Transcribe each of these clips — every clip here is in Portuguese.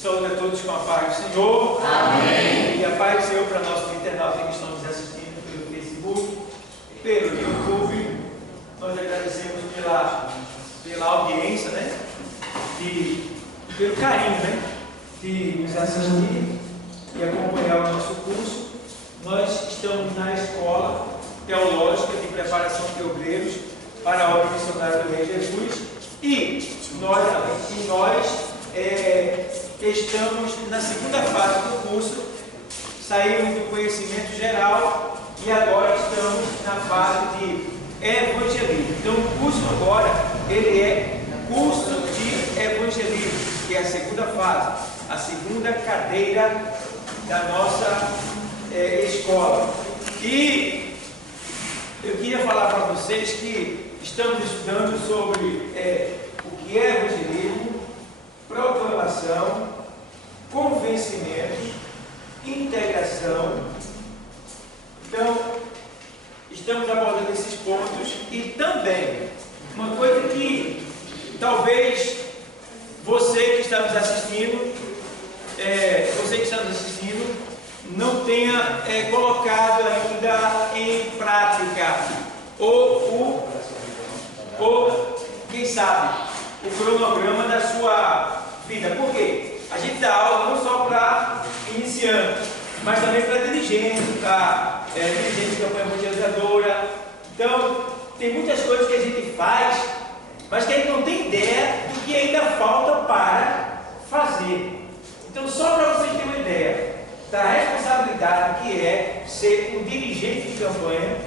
Saúde a todos com a paz do Senhor. Amém. E a paz do Senhor para nossos internautas que estão nos assistindo pelo Facebook, pelo YouTube. Nós agradecemos pela audiência, né? Pelo carinho, né? De nos assistir e acompanhar o nosso curso. Nós estamos na Escola Teológica de Preparação de Obreiros para a Obra Missionária do Rei Jesus. E nós estamos na segunda fase do curso. Saímos do conhecimento geral e agora estamos na fase de evangelismo. Então o curso agora ele é curso de evangelismo, que é a segunda fase, a segunda cadeira da nossa escola. E eu queria falar para vocês que estamos estudando sobre o que é evangelismo, proclamação, convencimento, integração. Então, estamos abordando esses pontos e também uma coisa que talvez você que está nos assistindo, não tenha colocado ainda em prática, ou quem sabe, o cronograma da sua vida. Por quê? A gente dá aula não só para iniciantes, mas também para dirigentes, dirigentes de campanha evangelizadora. Então, tem muitas coisas que a gente faz, mas que a gente não tem ideia do que ainda falta para fazer. Então, só para vocês terem uma ideia da responsabilidade que é ser um dirigente de campanha,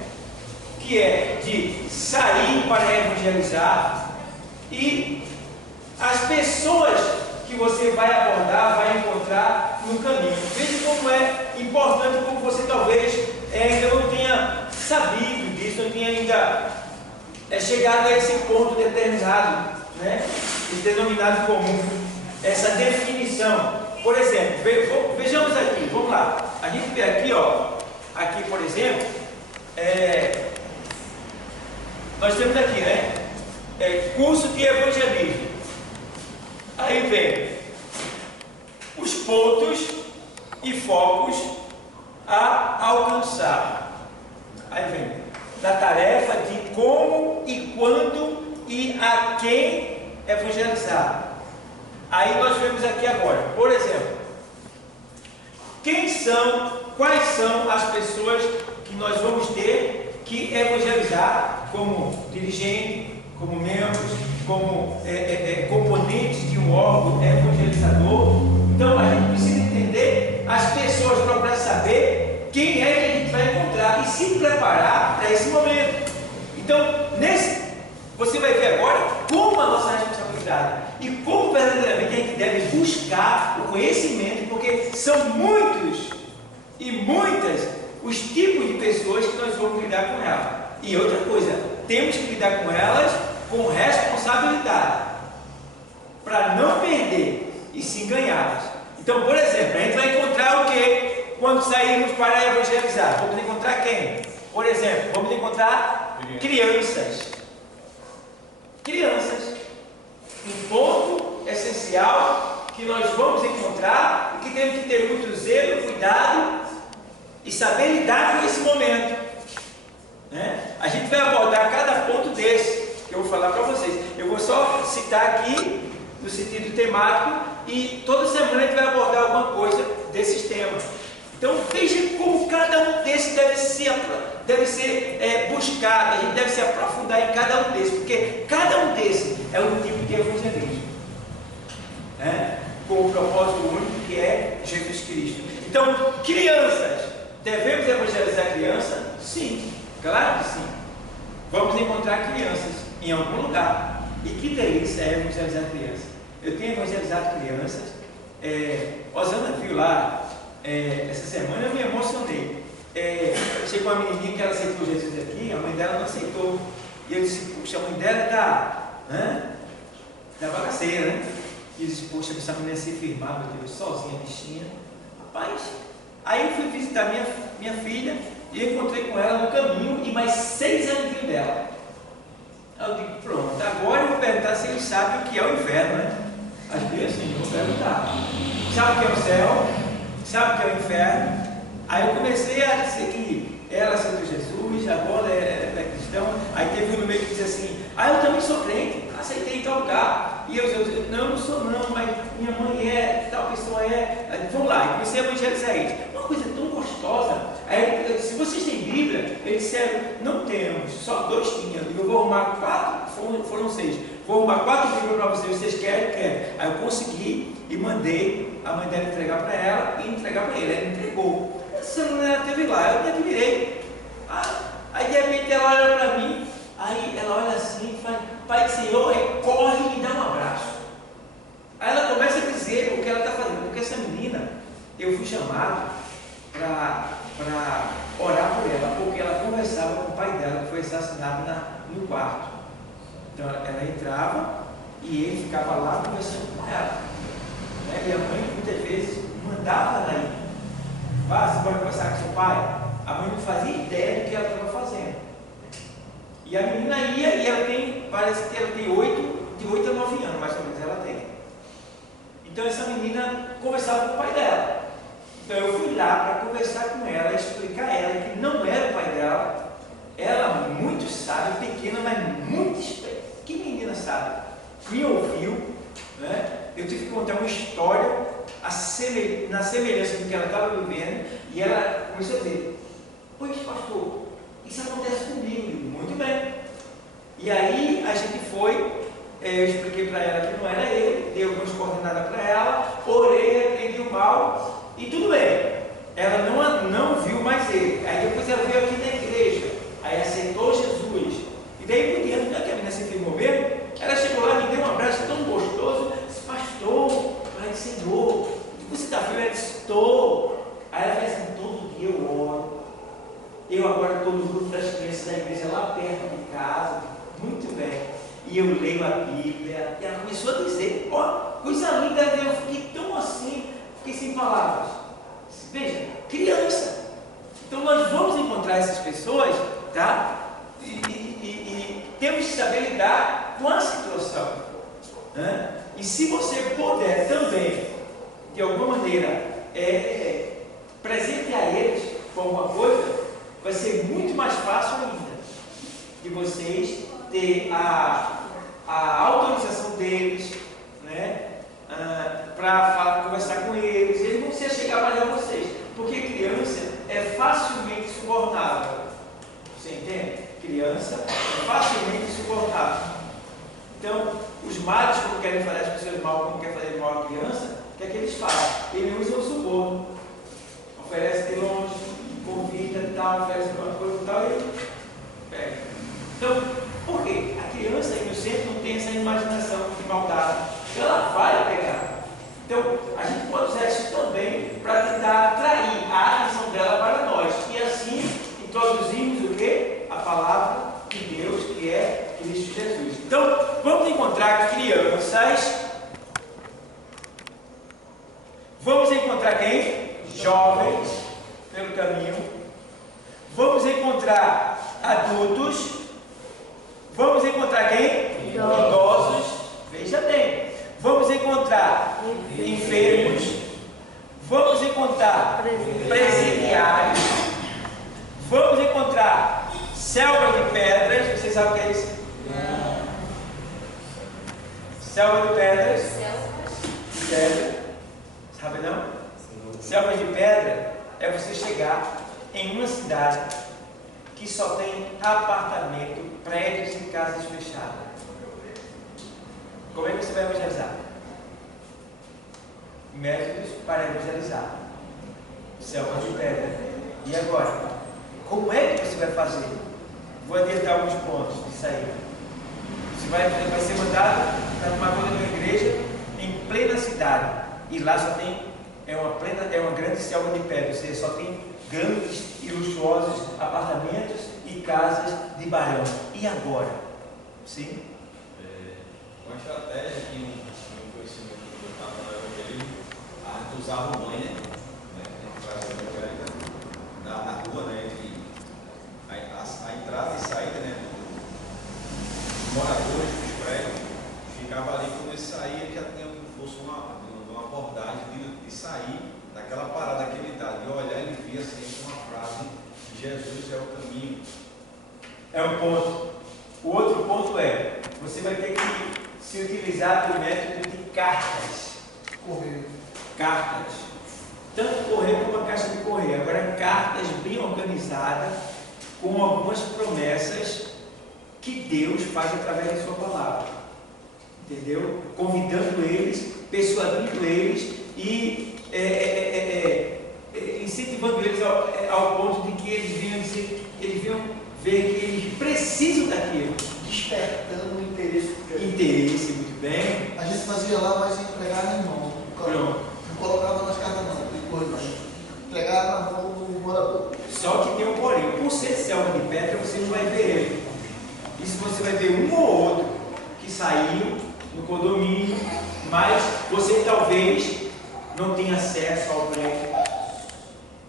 que é de sair para evangelizar, e as pessoas que você vai abordar, vai encontrar no caminho. Veja como é importante, como você talvez ainda não tenha sabido disso, não tenha ainda chegado a esse ponto determinado, né? Esse denominado comum, essa definição. Por exemplo, vejamos aqui, vamos lá. A gente vê aqui, aqui por exemplo, nós temos aqui, né? Curso de evangelismo. Aí vem os pontos e focos a alcançar. Aí vem da tarefa de como e quando e a quem evangelizar. Aí nós vemos aqui agora, por exemplo, quais são as pessoas que nós vamos ter que evangelizar como dirigente, como membros, como componentes de um órgão evangelizador. Então a gente precisa entender as pessoas para saber quem é que a gente vai encontrar e se preparar para esse momento. Então, você vai ver agora como a nossa responsabilidade e como verdadeiramente a gente deve buscar o conhecimento, porque são muitos e muitas os tipos de pessoas que nós vamos lidar com elas. E outra coisa, temos que lidar com elas com responsabilidade, para não perder e sim ganhá-las. Então, por exemplo, a gente vai encontrar o que quando sairmos para evangelizar? Vamos encontrar quem? Por exemplo, vamos encontrar crianças. Crianças. Um ponto essencial que nós vamos encontrar e que temos que ter muito zelo, cuidado e saber lidar com esse momento, né? A gente vai abordar cada ponto desse que eu vou falar para vocês. Eu vou só citar aqui no sentido temático e toda semana a gente vai abordar alguma coisa desses temas. Então veja como cada um desses deve ser buscado, a gente deve se aprofundar em cada um desses, porque cada um desses é um tipo de evangelismo, né? Com o propósito único que é Jesus Cristo. Então, crianças, devemos evangelizar crianças? Sim, claro que sim. Vamos encontrar crianças em algum lugar. E que delícia é evangelizar crianças. Eu tenho evangelizado crianças. Osana viu lá, essa semana eu me emocionei. Chegou uma menininha que ela aceitou Jesus aqui, a mãe dela não aceitou. E eu disse, puxa, a mãe dela da bagaceira, né? E eu disse, poxa, essa menina se firmar, meu Deus, sozinha, bichinha. Rapaz, aí eu fui visitar minha filha e eu encontrei com ela no caminho e mais 6 aninhos dela. Aí eu digo, pronto, agora eu vou perguntar se eles sabem o que é o inferno, né? As crianças, eu vou perguntar. sabe o que é o céu, sabe o que é o inferno. Aí eu comecei a dizer que ela aceitou Jesus, agora é cristão. Aí teve um no meio que disse assim: eu também sou crente, aceitei em tal lugar. E eu disse: não sou não, mas minha mãe é, tal pessoa é. Aí, vamos lá, e comecei a evangelizar eles. Uma coisa tão gostosa. Aí eu disse: vocês têm Bíblia? Eles disseram: não temos, só 2 tinham. Eu vou arrumar 4, foram 6. Vou arrumar 4 Bíblias para vocês, vocês querem? Querem. Aí eu consegui e mandei a mãe dela entregar para ela e entregar para ele. Ela entregou. Essa mulher teve lá, eu me admirei. Aí de repente ela olha para mim, aí ela olha assim e fala: Pai do Senhor, corre e me dá um abraço. Aí ela começa a dizer o que ela está fazendo, porque essa menina, eu fui chamado para orar por ela, porque ela conversava com o pai dela, que foi assassinado no quarto. Então ela entrava e ele ficava lá conversando com ela. E a mãe muitas vezes mandava ela ir: você pode conversar com seu pai? A mãe não fazia ideia do que ela estava fazendo. E a menina ia, e ela tem, parece que ela tem de 8 a 9 anos, mais ou menos ela tem. Então essa menina conversava com o pai dela. Então eu fui lá para conversar com ela, explicar a ela que não era o pai dela. Ela muito sábia, pequena, mas muito esperta. Que menina sábia? Me ouviu, né? Eu tive que contar uma história na semelhança do que ela estava vivendo, e ela começou a dizer: pois pastor, isso acontece comigo. Muito bem. E aí a gente foi, eu expliquei para ela que não era ele, dei algumas coordenadas para ela, orei, repreendi o mal e tudo bem. Ela não viu mais ele. Aí depois ela veio aqui na igreja, aí aceitou Jesus, e daí por diante, que a menina se firmou mesmo, ela chegou lá, me deu um abraço tão gostoso, disse: pastor, Pai do Senhor, você está firme? Ela disse: estou. Aí ela fez assim: todo dia eu oro. Eu agora estou no grupo das crianças da igreja lá perto de casa, muito bem, e eu leio a Bíblia. E ela começou a dizer: coisa linda, eu fiquei tão assim, fiquei sem palavras. Veja, criança. Então nós vamos encontrar essas pessoas, tá? E temos que saber lidar com a situação, né? E se você puder também, de alguma maneira, presentear eles com alguma coisa, vai ser muito mais fácil ainda de vocês ter a autorização deles, né, para conversar com eles. Eles vão se chegar mais a vocês, porque criança é facilmente subornável. Você entende? Criança é facilmente subornável. Então, os males, quando querem fazer as pessoas mal, quando querem fazer mal à criança, o que é que eles fazem? Eles usam o suborno, oferece de longe, convida e tal, oferece alguma coisa e tal, e pega. Então, por quê? A criança inocente não tem essa imaginação de maldade, ela vai pegar. Então, a gente pode usar isso também para tentar atrair a atenção dela para nós, e assim introduzimos o quê? A palavra de Deus, que é Cristo Jesus. Então, vamos encontrar crianças. Vamos encontrar quem? Jovens pelo caminho. Vamos encontrar adultos. Vamos encontrar quem? Idosos. Veja bem. Vamos encontrar enfermos. Vamos encontrar presidiários. Vamos encontrar selva de pedras. Vocês sabem o que é isso? Selva de pedras. Pedra. Sabe não? Selva de pedra é você chegar em uma cidade que só tem apartamento, prédios e casas fechadas. Como é que você vai evangelizar? Métodos para evangelizar. Selva de pedra. E agora? Como é que você vai fazer? Vou adiantar alguns pontos disso aí. Você vai ser mandado para uma coisa de uma igreja em plena cidade. E lá só tem, é uma grande selva de pedra, ou seja, só tem grandes e luxuosos apartamentos e casas de barão. E agora? Sim? Uma estratégia que um conhecimento que eu estava no evangelismo, a gente usava o banner, né, na rua, né, entre a entrada e saída, né, dos moradores dos prédios, ficava ali. Quando ele saía, já tinha como se fosse uma abordagem e sair daquela parada que ele está, de olhar, ele via sempre uma frase: Jesus é o caminho. É um ponto. O outro ponto é, você vai ter que se utilizar do método de cartas. Correio. Cartas. Tanto correio como a caixa de correio. Agora, cartas bem organizadas, com algumas promessas que Deus faz através da sua palavra. Entendeu? Convidando eles, persuadindo eles e incentivando eles ao ponto de que eles venham ver que eles precisam daquilo. Despertando o interesse. Interesse, muito bem. A gente fazia lá, mas entregava em mão. Pronto. Não colocava nas cartas não, depois não. Entregava na mão do morador. Só que tem um porém. Por ser selva de pedra, você não vai ver ele. Isso você vai ver um ou outro que saiu no condomínio, mas você talvez não tenha acesso ao prédio.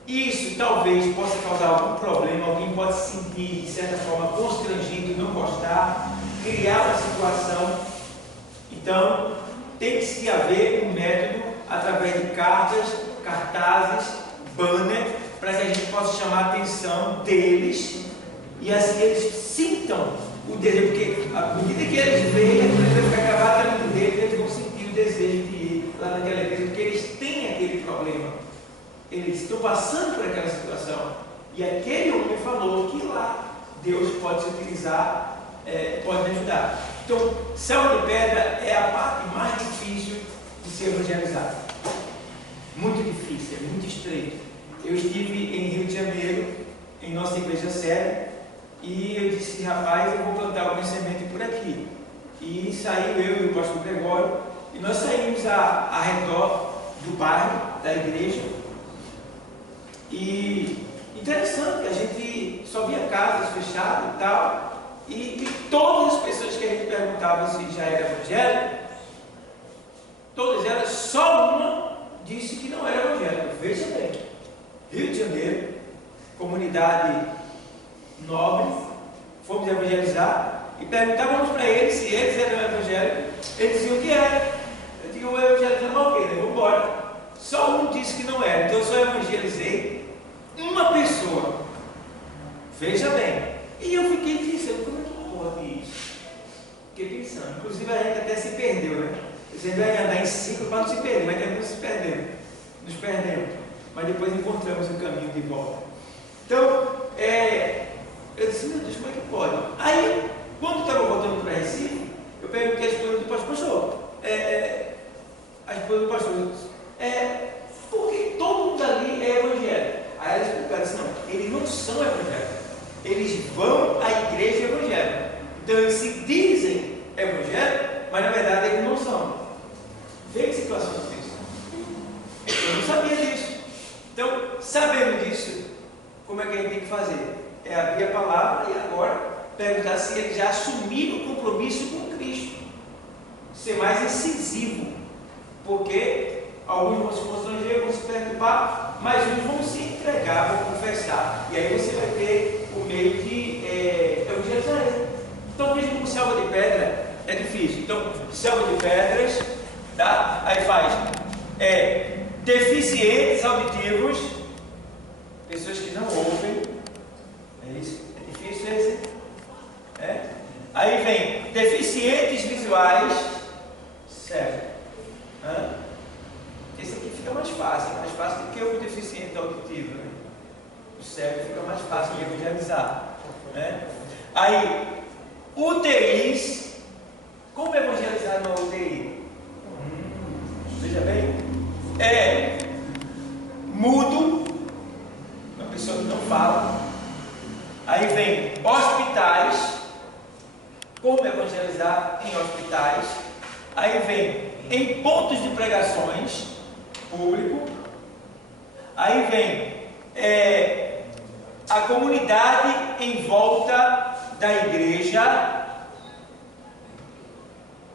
Isso talvez possa causar algum problema, alguém pode se sentir de certa forma constrangido, não gostar, criar uma situação. Então, tem que se haver um método através de cartas, cartazes, banner, para que a gente possa chamar a atenção deles e assim eles sintam o desejo, porque à medida que eles veem, a coisa vai ficar gravada na mente deles, eles vão sentir o desejo de ir lá naquela igreja, porque eles têm aquele problema. Eles estão passando por aquela situação. E aquele homem falou que lá Deus pode se utilizar, pode me ajudar. Então, selva de pedra é a parte mais difícil de ser evangelizado. Muito difícil, é muito estreito. Eu estive em Rio de Janeiro, em nossa igreja sede, e eu disse, rapaz, eu vou plantar alguma semente por aqui. E saiu eu e o pastor Gregório, e nós saímos a redor do bairro, da igreja. E interessante, a gente só via casas fechadas e tal, e todas as pessoas que a gente perguntava se já era evangélico, todas elas, só uma disse que não era evangélico. Veja bem, Rio de Janeiro, comunidade nobre, fomos evangelizar e perguntávamos para eles se eles eram evangélicos, eles diziam que era. Eu digo, o evangelho não é o quê? Vamos embora. Só um disse que não era, então eu só evangelizei uma pessoa. Veja bem. E eu fiquei pensando, como é que pode isso? Fiquei pensando, inclusive a gente até se perdeu, né? Você vai andar em ciclo para não se perder, mas terminamos se perdendo. Nos perdemos. Mas depois encontramos o caminho de volta. Então, eu disse, meu Deus, como é que pode? Aí, quando eu estava voltando para Recife, eu perguntei à esposa do pastor, a esposa do pastor, porque todo mundo ali é evangélico. Aí ela explicou, ela disse, não, eles não são evangélicos, eles vão à igreja evangélica. Então eles se dizem evangélicos, mas na verdade eles não são. Vê que situação difícil. Eu não sabia disso. Então, sabendo disso, como é que a gente tem que fazer? É abrir a palavra e agora perguntar se eles já assumiram o compromisso com Cristo. Ser mais incisivo, porque alguns vão se constranger, vão se perturbar, mas uns vão se entregar, vão confessar. E aí você vai ter o meio de evangelizar. Então veja como selva de pedra é difícil. Então, selva de pedras, tá? Aí faz deficientes auditivos, pessoas que não ouvem. É isso? É difícil esse? Aí vem deficientes visuais, certo? Esse aqui fica mais fácil do que o deficiente auditivo, né? O cego fica mais fácil de evangelizar, né? Aí, UTIs, como evangelizar numa UTI? Veja bem, mudo, uma pessoa que não fala. Aí vem hospitais, como evangelizar em hospitais. Aí vem em pontos de pregações público. Aí vem a comunidade em volta da igreja.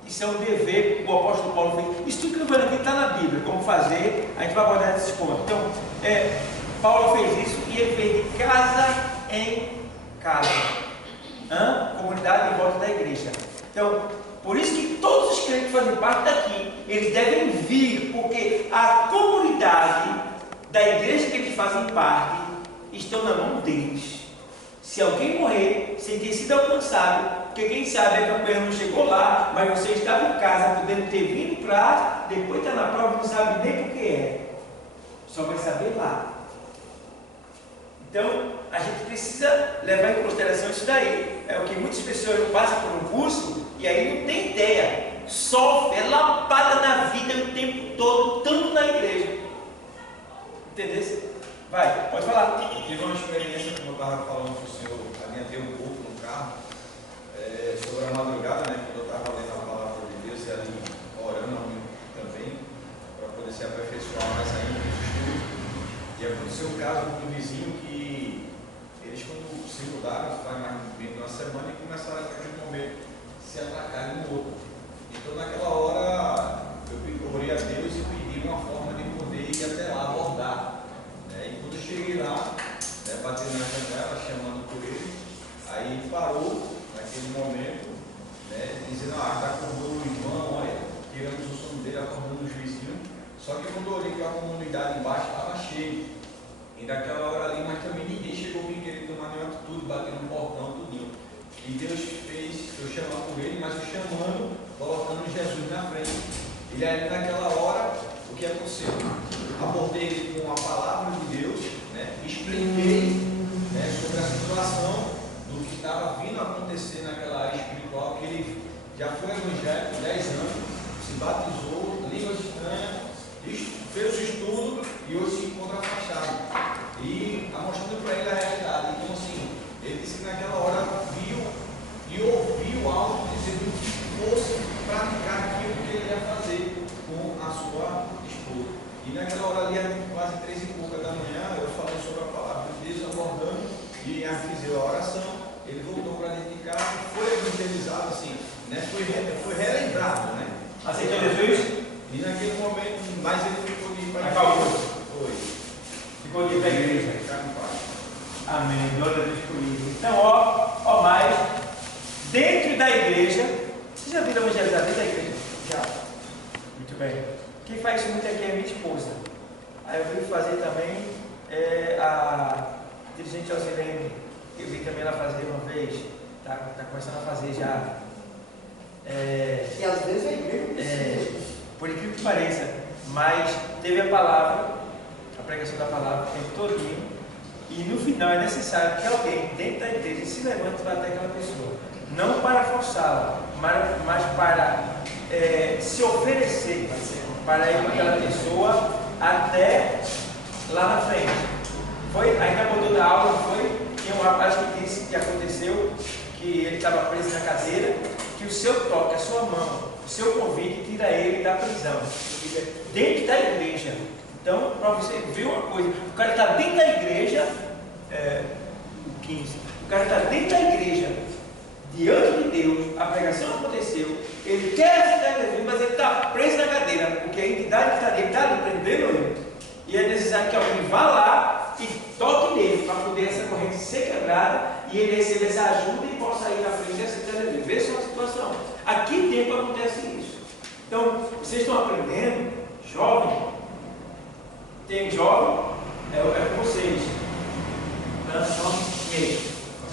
Isso é um dever que o apóstolo Paulo fez. Isso tudo que eu vou aqui está na Bíblia, como fazer, a gente vai abordar esses pontos. Então, Paulo fez isso e ele fez de casa em casa. Comunidade em volta da igreja. Então, por isso que todos os crentes que fazem parte daqui, eles devem vir, porque a comunidade da igreja que eles fazem parte estão na mão deles. Se alguém morrer sem ter sido alcançado, porque quem sabe a campanha não chegou lá, mas você estava em casa, podendo ter vindo para, depois está na prova e não sabe nem por que é. Só vai saber lá. Então, a gente precisa levar em consideração isso daí. É o que muitas pessoas passam por um curso e aí não tem ideia. Sofre, é lapada na vida o tempo todo, tanto na igreja. Entendeu? Vai, pode falar. Eu tive uma experiência, como eu estava falando para o senhor, adiantei um pouco no carro, sobre a madrugada, né, quando eu estava lendo a palavra de Deus e ali orando também, para poder se aperfeiçoar mais ainda nos estudos. E aconteceu um caso com um vizinho que eles, quando se mudaram, faz mais de uma semana, e começaram a naquele momento se atacar um no outro. Então, naquela hora, eu orei a Deus e pedi uma forma de poder ir até lá abordar. E quando eu cheguei lá, bati na janela, chamando por ele, aí ele parou naquele momento, dizendo: está acordando o irmão, olha, tiramos o sono dele, acordando o juizinho. Só que quando eu olhei que a comunidade embaixo estava cheia, e naquela hora ali, mas também ninguém chegou a querer tomar nenhuma atitude, bater no portão, tudinho. E Deus fez eu chamar por ele, mas eu chamando, colocando Jesus na frente. E aí naquela hora, o que aconteceu? Abordei ele com a palavra de Deus, expliquei sobre a situação do que estava vindo a acontecer naquela área espiritual, que ele já foi evangélico 10 anos, se batizou, línguas estranhas, fez o estudo e hoje se encontra afastado. E mostrando para ele a realidade. Então, assim, ele disse que naquela hora viu e ouviu algo dizendo que fosse praticar aquilo que ele ia fazer com a sua esposa. E naquela hora ali, quase 3 e pouca da manhã, eu falei sobre a palavra de Deus, abordando, e fiz a oração. Ele voltou para dentro de casa, foi evangelizado, assim, foi relembrado, Aceitou Jesus? E naquele momento, mas ele ficou de ir para a igreja. Foi. Ficou de ir para a igreja. Ficar em paz. Amém. Glória a Deus por isso. Então, ó mais, dentro da igreja, você já viu evangelizar dentro da igreja? Já. Muito bem. Quem faz isso muito aqui é minha esposa. Aí eu vim fazer também a dirigente Alcilene, eu vi também ela fazer uma vez, tá começando a fazer já. E às vezes a igreja por incrível que pareça, mas teve a palavra, a pregação da palavra o tempo todinho, e no final é necessário que alguém dentro da igreja se levante para até aquela pessoa, não para forçá-la, mas para se oferecer para ir com aquela pessoa até lá na frente. Ainda acabou da aula, não foi? Tinha um rapaz que disse que aconteceu, que ele estava preso na cadeira, que o seu toque, a sua mão, o seu convite tira ele da prisão, dentro da igreja. Então, para você ver uma coisa, o cara está dentro da igreja, o 15, o cara está dentro da igreja, diante de Deus, a pregação aconteceu, ele quer ficar livre, mas ele está preso na cadeira, porque a entidade que está dele está ali prendendo ele. E é necessário que alguém vá lá e toque nele, para poder essa corrente ser quebrada e ele receber essa ajuda e possa ir à frente e aceitar livre. Vê só a situação. Aqui dentro acontece isso. Então, vocês estão aprendendo, jovem, tem jovem, é com vocês.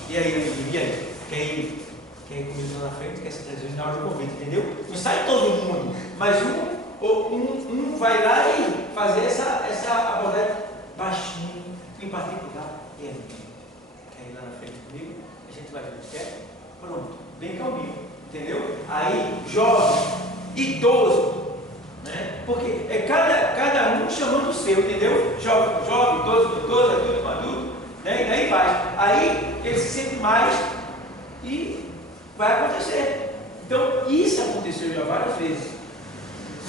E aí? Quem ir comigo lá na frente, quer ser Jesus na hora do convite, entendeu? Não sai todo mundo, mas um vai lá e fazer essa abordagem baixinho, em particular. E aí, quer ir lá na frente comigo? A gente vai ver, quer? Pronto, bem calminho, entendeu? Aí, jovem, idoso, porque é cada um chamando o seu, entendeu? Jovem, idoso, adulto, adulto, e daí vai. Aí ele se sente mais e vai acontecer. Então, isso aconteceu já várias vezes,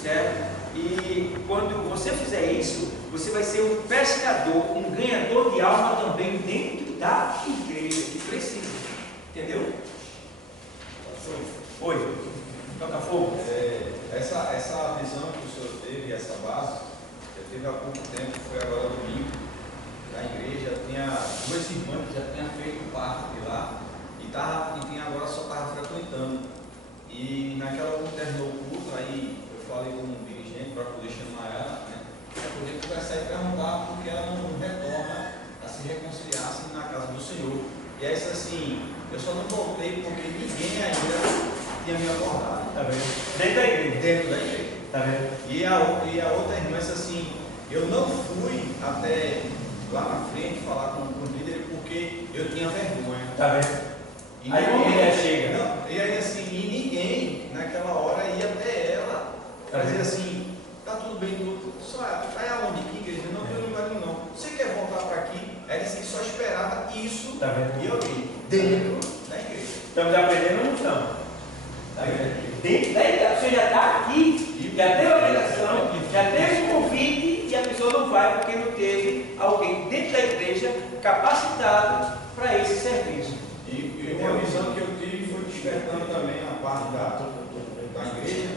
certo? E quando você fizer isso, você vai ser um pescador, um ganhador de alma também dentro da igreja que precisa, entendeu? Oi, toca fogo. Essa visão que o senhor teve, essa base, eu teve há pouco tempo, foi agora domingo, na igreja, tinha 2 irmãs que já tinham feito parte de lá, e agora só estava frequentando. E naquela quando terminou o culto, aí eu falei com um dirigente para poder chamar ela, para poder conversar e perguntar, porque E aí assim, eu só não voltei porque ninguém ainda tinha me abordado. Tá vendo? Dentro da igreja. Dentro da igreja. Tá vendo? E a outra irmã disse assim, eu não fui até lá na frente falar com o líder porque eu tinha vergonha. Tá vendo? E aí uma mulher chega. Não, e aí assim, e ninguém naquela hora ia até ela para dizer assim, tá tudo bem, tudo. Só vai aonde? Que igreja? Não estou em lugar nenhum não. Você quer voltar para aqui? Ela disse que só esperava isso. Tá vendo? E eu vi. Dentro da igreja. Estamos aprendendo ou não estamos? Tá vendo? Dentro da igreja. Você já está aqui, já teve a obrigação, já teve o convite e a pessoa não vai porque não teve alguém dentro da igreja capacitado para esse serviço. E uma visão que eu tive foi despertando também a parte da igreja,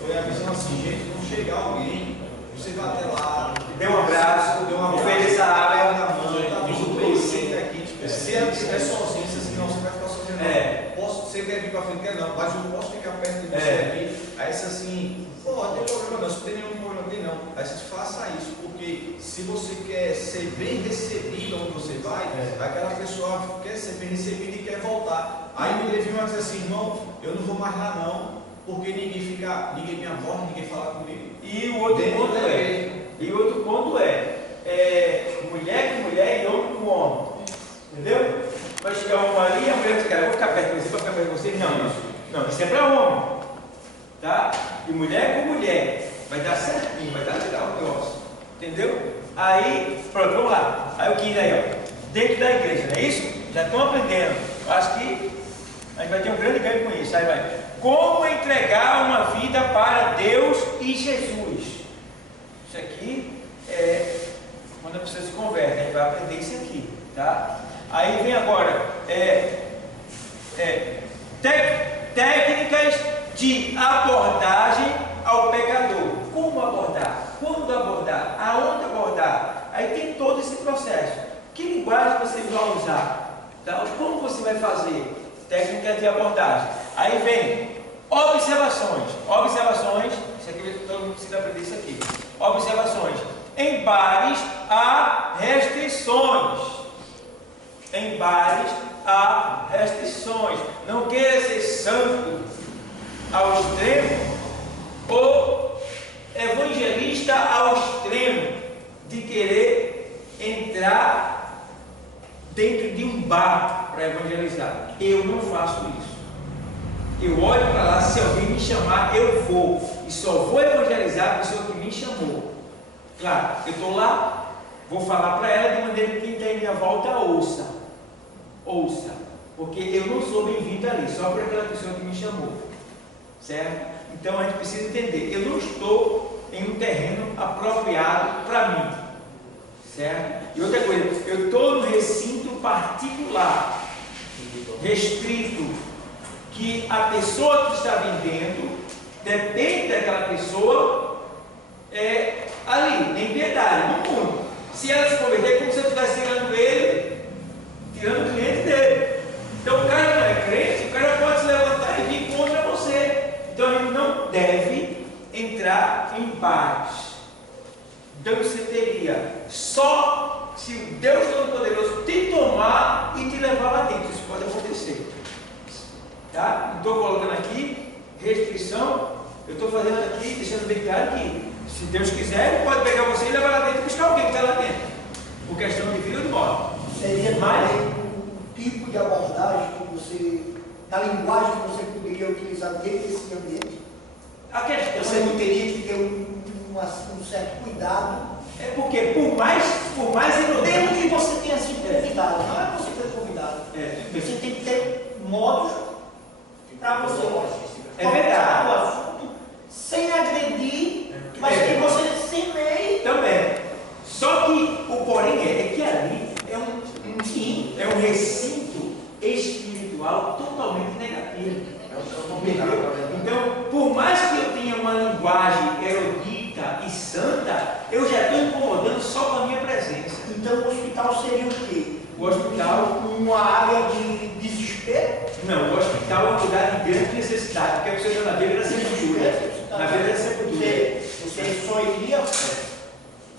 foi a visão assim, gente, quando chegar alguém, você vai até lá, dê um abraço, ofereça água na mão, tá tudo bem, senta aqui. Se ela estiver sozinha, você assim, não, você vai ficar sozinha não. Você quer vir para frente, quer não, mas eu posso ficar perto de você aqui. Aí você assim, pô, não tem problema não, se tem nenhum problema, não tem não. Aí você faça isso, porque se você quer ser bem recebido onde você vai, aquela pessoa quer ser bem recebida e quer voltar. Aí me teve uma dizer assim, irmão, eu não vou mais lá não, porque ninguém me aborda, ninguém fala comigo. E o outro ponto é, mulher com mulher e homem com homem. Entendeu? Vai chegar um ali e a mulher diz, cara, eu vou ficar perto de você, vou ficar perto de você. Não, isso é para homem. Tá? E mulher com mulher. Vai dar certinho, vai dar legal o negócio. Entendeu? Aí, pronto, vamos lá. Aí o 15 aí, ó. Dentro da igreja, não é isso? Já estão aprendendo. Eu acho que a gente vai ter um grande ganho com isso. Aí vai. Como entregar uma vida para Deus e Jesus. Isso aqui é quando a pessoa se converte, a gente vai aprender isso aqui, tá? Aí vem agora técnicas de abordagem ao pecador. Como abordar? Quando abordar? Aonde abordar? Aí tem todo esse processo. Que linguagem você vai usar? Tá? Como você vai fazer? Técnica de abordagem. Aí vem observações. Isso aqui todo mundo precisa aprender isso aqui. Observações. Em bares há restrições. Não queira ser santo ao extremo ou evangelista ao extremo de querer entrar dentro de um bar para evangelizar. Eu não faço isso. Eu olho para lá, se alguém me chamar, eu vou. E só vou evangelizar a pessoa que me chamou. Claro, eu estou lá, vou falar para ela de maneira que quem está em minha volta ouça. Porque eu não sou bem-vindo ali, só por aquela pessoa que me chamou. Certo? Então a gente precisa entender, eu não estou em um terreno apropriado para mim. Certo? E outra coisa, eu estou no recinto particular, restrito, que a pessoa que está vendendo depende daquela pessoa ali, em piedade, no mundo. Se ela se converter, é como se eu estivesse tirando o cliente dele. Então o cara não é crente, o cara pode se levantar e vir contra você. Então a gente não deve entrar em bares, danceteria, só se o Deus Todo-Poderoso te tomar e te levar lá dentro. Isso pode acontecer. Tá? Estou colocando aqui restrição, eu estou fazendo aqui, deixando bem claro que se Deus quiser, ele pode pegar você e levar lá dentro e buscar alguém que está lá dentro, por questão de vida ou de morte. Seria mais um tipo de abordagem que você, da linguagem que você poderia utilizar dentro desse ambiente? A questão você não teria que ter um certo cuidado. É porque por mais mesmo que você tenha sido convidado, não é você ter convidado. Você tem que ter modos para você verdade. o assunto sem agredir, mas que você semeie também. Só que o porém é que ali é um recinto espiritual totalmente negativo. Então, por mais que eu tenha uma linguagem erudita e santa, eu já estou incomodando só com a minha presença. Então o hospital seria o quê? O hospital, uma área de desespero? Não, o hospital é um lugar de grande necessidade, porque você está na beira da sepultura. Na beira da sepultura. Você só iria,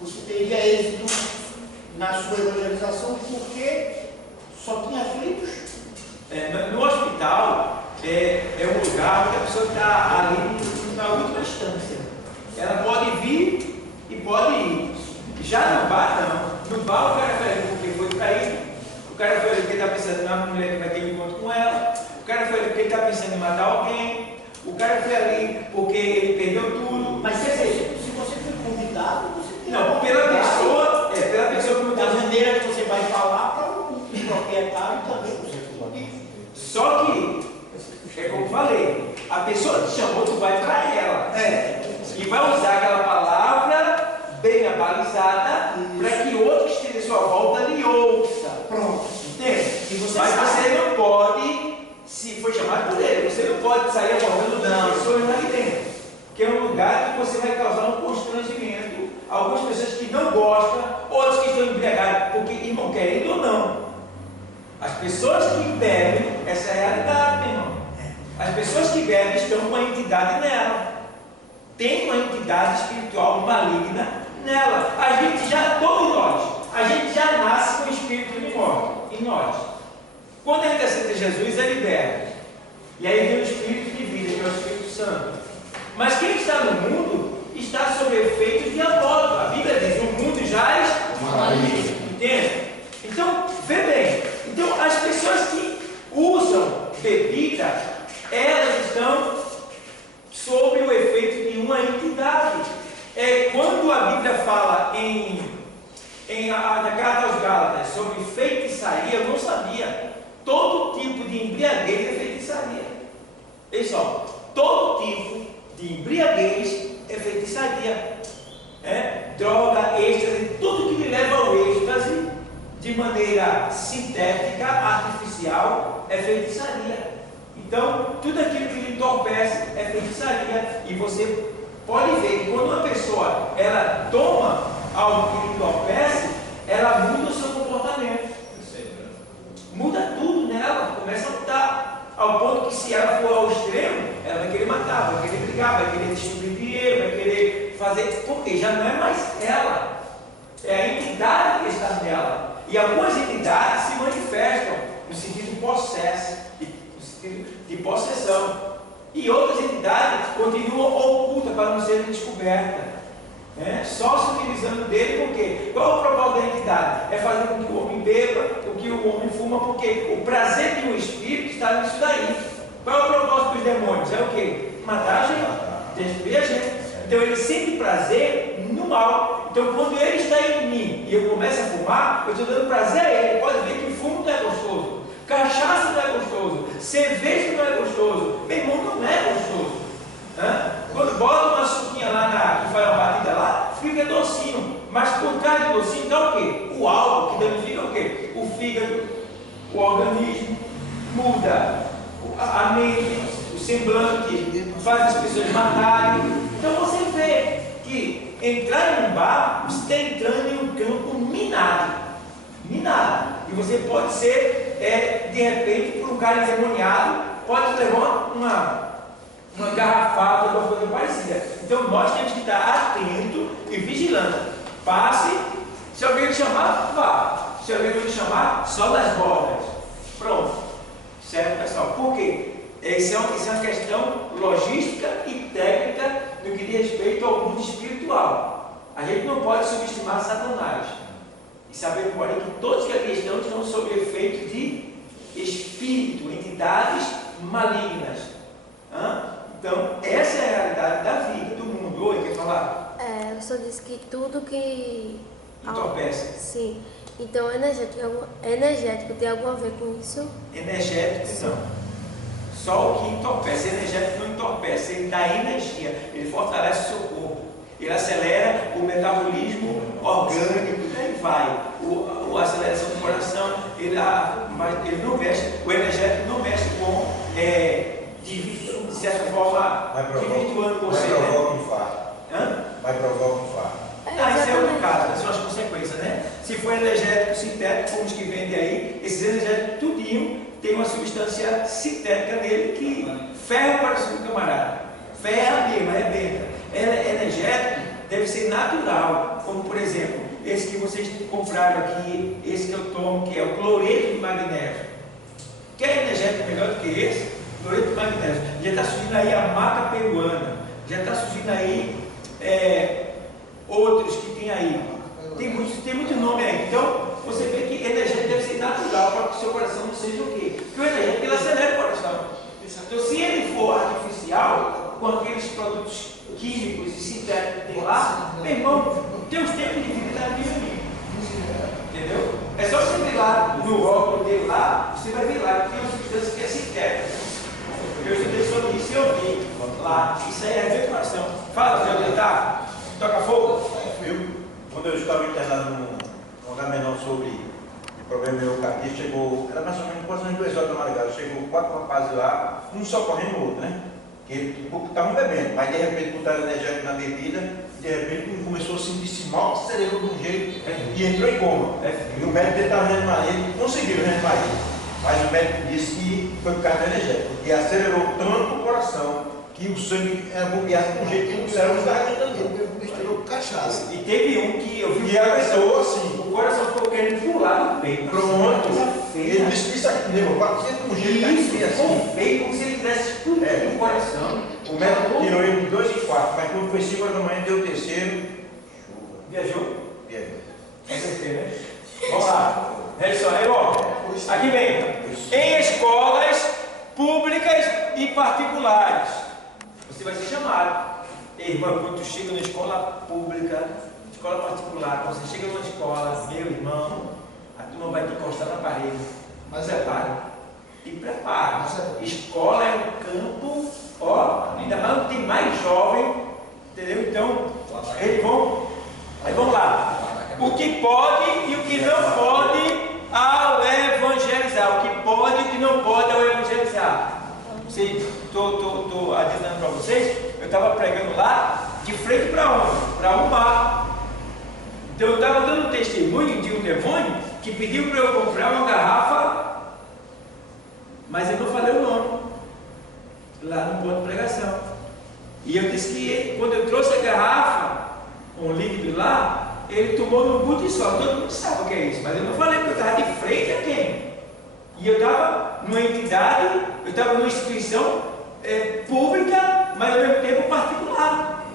você teria êxito na sua evangelização porque Só tinha aflitos. No hospital é um lugar onde a pessoa está ali na última instância. Ela pode vir e pode ir. Já no bar, não. No bar o cara foi ali porque foi traído. O cara foi ali porque está pensando na mulher que vai ter um encontro com ela. O cara foi ali porque está pensando em matar alguém. O cara foi ali porque ele perdeu tudo. Mas se você foi convidado, você tem Não, pela pessoa que da maneira que você vai falar para o proprietário também você pode. Só que, é como eu falei, a pessoa que te chamou, tu vai para ela. E vai usar aquela palavra bem abalizada para que outro que esteja à sua volta lhe ouça. Pronto. Entende? Você Mas sabe. você não pode, se foi chamado por ele, você não pode sair abordando outras pessoas ali dentro. Que é um lugar que você vai causar um constrangimento. Algumas pessoas que não gostam, outras que estão embriagadas, porque, irmão, querendo ou não, as pessoas que bebem, essa é a realidade, meu irmão. As pessoas que bebem estão com a entidade nela. Tem uma entidade espiritual maligna nela. A gente já, todos nós, a gente já nasce com o espírito de morte em nós. Quando a gente aceita Jesus, ele bebe. E aí vem o espírito de vida, que é o Espírito Santo. Mas quem está no mundo está sob efeito diabólico. A Bíblia diz: o mundo jaz maligno. Entende? Então, vê bem. Então, as pessoas que usam bebida, elas estão sob o efeito de uma entidade. Quando a Bíblia fala na carta aos Gálatas sobre feitiçaria, eu não sabia. Todo tipo de embriaguez é feitiçaria. Pessoal, todo tipo de embriaguez é feitiçaria. Droga, êxtase, tudo que me leva ao êxtase de maneira sintética, artificial, é feitiçaria. Então, tudo aquilo que lhe entorpece é feitiçaria. E você pode ver que quando uma pessoa ela toma algo que lhe entorpece, ela muda o seu comportamento. Muda tudo nela, começa a mudar. Ao ponto que, se ela for ao extremo, ela vai querer matar, vai querer brigar, vai querer destruir dinheiro, vai querer fazer. Porque já não é mais ela, é a entidade que está nela. E algumas entidades se manifestam no sentido de possesso, de possessão. E outras entidades continuam ocultas para não serem descobertas. Só se utilizando dele, porque qual é o propósito da entidade? É fazer com que o homem beba, com que o homem fuma, porque o prazer de um espírito está nisso daí. Qual é o propósito dos demônios? É o quê? Matar a gente, destruir a gente. Então ele sente prazer no mal. Então quando ele está em mim e eu começo a fumar, eu estou dando prazer a ele. Pode ver que fumo não é gostoso, cachaça não é gostoso, cerveja não é gostoso, meu irmão, não é gostoso. Quando bota uma suquinha lá que faz uma batida lá, fica docinho. Mas por causa do docinho dá o quê? O álcool, que danifica o quê? O fígado, o organismo, muda a mente, o semblante, faz as pessoas matarem. Então você vê que entrar em um bar, você está entrando em um campo minado. Minado. E você pode ser, de repente, por um cara endemoniado, pode levar uma garrafada, alguma coisa parecida. Então nós temos que estar atento e vigilante. Passe, se alguém te chamar, vá. Se alguém não te chamar, só das bordas. Pronto. Certo, pessoal? Por quê? Isso é uma questão logística e técnica no que diz respeito ao mundo espiritual. A gente não pode subestimar Satanás. E saber, porém, que todos que ali estão sob efeito de espírito, entidades malignas. Então, essa é a realidade da vida, do mundo. Oi, quer falar? Eu só disse que tudo que Entorpece. Sim. Então, energético tem algum a ver com isso? Energético não. Só o que entorpece. Energético não entorpece, ele dá energia, ele fortalece o seu corpo, ele acelera o metabolismo orgânico, daí vai. A aceleração do coração, ele não mexe, o energético não mexe com, de certa forma, desvirtuando você. Vai provocar um infarto. Vai provocar um infarto. Isso é outro caso, são as consequências, né? Se for energético sintético, como os que vendem aí, esses energéticos tudinho tem uma substância sintética nele que ferra o coração do camarada. Ferra mesmo, arrebenta. Energético deve ser natural, como por exemplo, esse que vocês compraram aqui, esse que eu tomo, que é o cloreto de magnésio. Quer energético melhor do que esse? Cloreto de magnésio. Já está surgindo aí a maca peruana, já está surgindo aí outros que tem aí. Tem muito nome aí. Então, você vê que energético deve ser natural para que o seu coração não seja o quê? Porque o energético ele acelera o coração. Então, se ele for artificial, com aqueles produtos químicos e sintéticos que tem lá, meu irmão, teus tempos de vida está diminuindo. Entendeu? É só você ver lá no rótulo dele lá, você vai ver lá que tem uma substância que é sintética. Eu estudei sobre isso e eu vi lá. Isso aí é revelação. Fala, seu detalhe. Toca fogo. Quando eu estava internado num lugar menor sobre o problema meu aqui, chegou, era mais ou menos quase 2 horas da madrugada, chegou 4 rapazes lá, um só correndo o outro, né? Que estavam bebendo, mas de repente botaram energético na bebida, de repente um começou a sentir-se mal, acelerou de um jeito e entrou em coma. E o médico estava reanimar ele, conseguiu reanimar ele, mas o médico disse que foi por causa do energético, porque acelerou tanto o coração que o sangue era bombeado de um jeito que o cérebro estava aguentando. Ele misturou cachaça. E teve um que eu vi E a pessoa assim, o coração ficou querendo pular no peito. pronto, Ele ele disse que isso aqui, batendo de um jeito que isso assim. ficou feio, como se ele tivesse explodido no coração. O médico tirou ele de 2 em 4, mas quando foi 5 horas da manhã, deu o terceiro. Viajou? Viajou. Com certeza, né? Vamos lá. Edson, aí, ó. Aqui vem. Em escolas públicas e particulares, você vai ser chamado. Ei, irmão, quando tu chega na escola pública, escola particular, quando você chega numa escola, meu irmão, a turma vai te encostar na parede. Mas e prepara. Escola é um campo, ó, ainda mais tem mais jovem, entendeu? Então, eles vão. Aí vamos lá. O que pode e o que não pode ao evangelizar. O que pode e o que não pode ao evangelizar. Estou adiantando para vocês, eu estava pregando lá, de frente para onde? Para um bar. Então eu estava dando testemunho de um demônio que pediu para eu comprar uma garrafa, mas eu não falei o nome, lá no ponto de pregação. E eu disse que quando eu trouxe a garrafa, um líquido lá, ele tomou no buto só. Todo mundo sabe o que é isso, mas eu não falei porque eu estava de frente a quem? E eu estava numa entidade, eu estava numa instituição pública, mas ao mesmo tempo particular.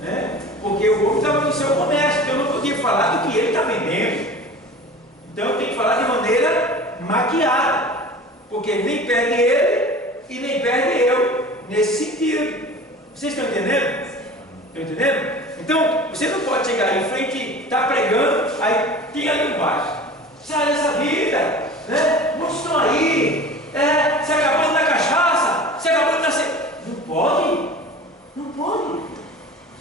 Né? Porque o povo estava no seu comércio, então eu não podia falar do que ele está vendendo. Então eu tenho que falar de maneira maquiada, porque nem perde ele e nem perde eu, nesse sentido. Vocês estão entendendo? Estão entendendo? Então, você não pode chegar aí em frente, está pregando, aí tem ali embaixo. Sai dessa vida, né? Muitos estão aí, você acabou de dar cachaça, você acabou de nascer. Não pode, não pode.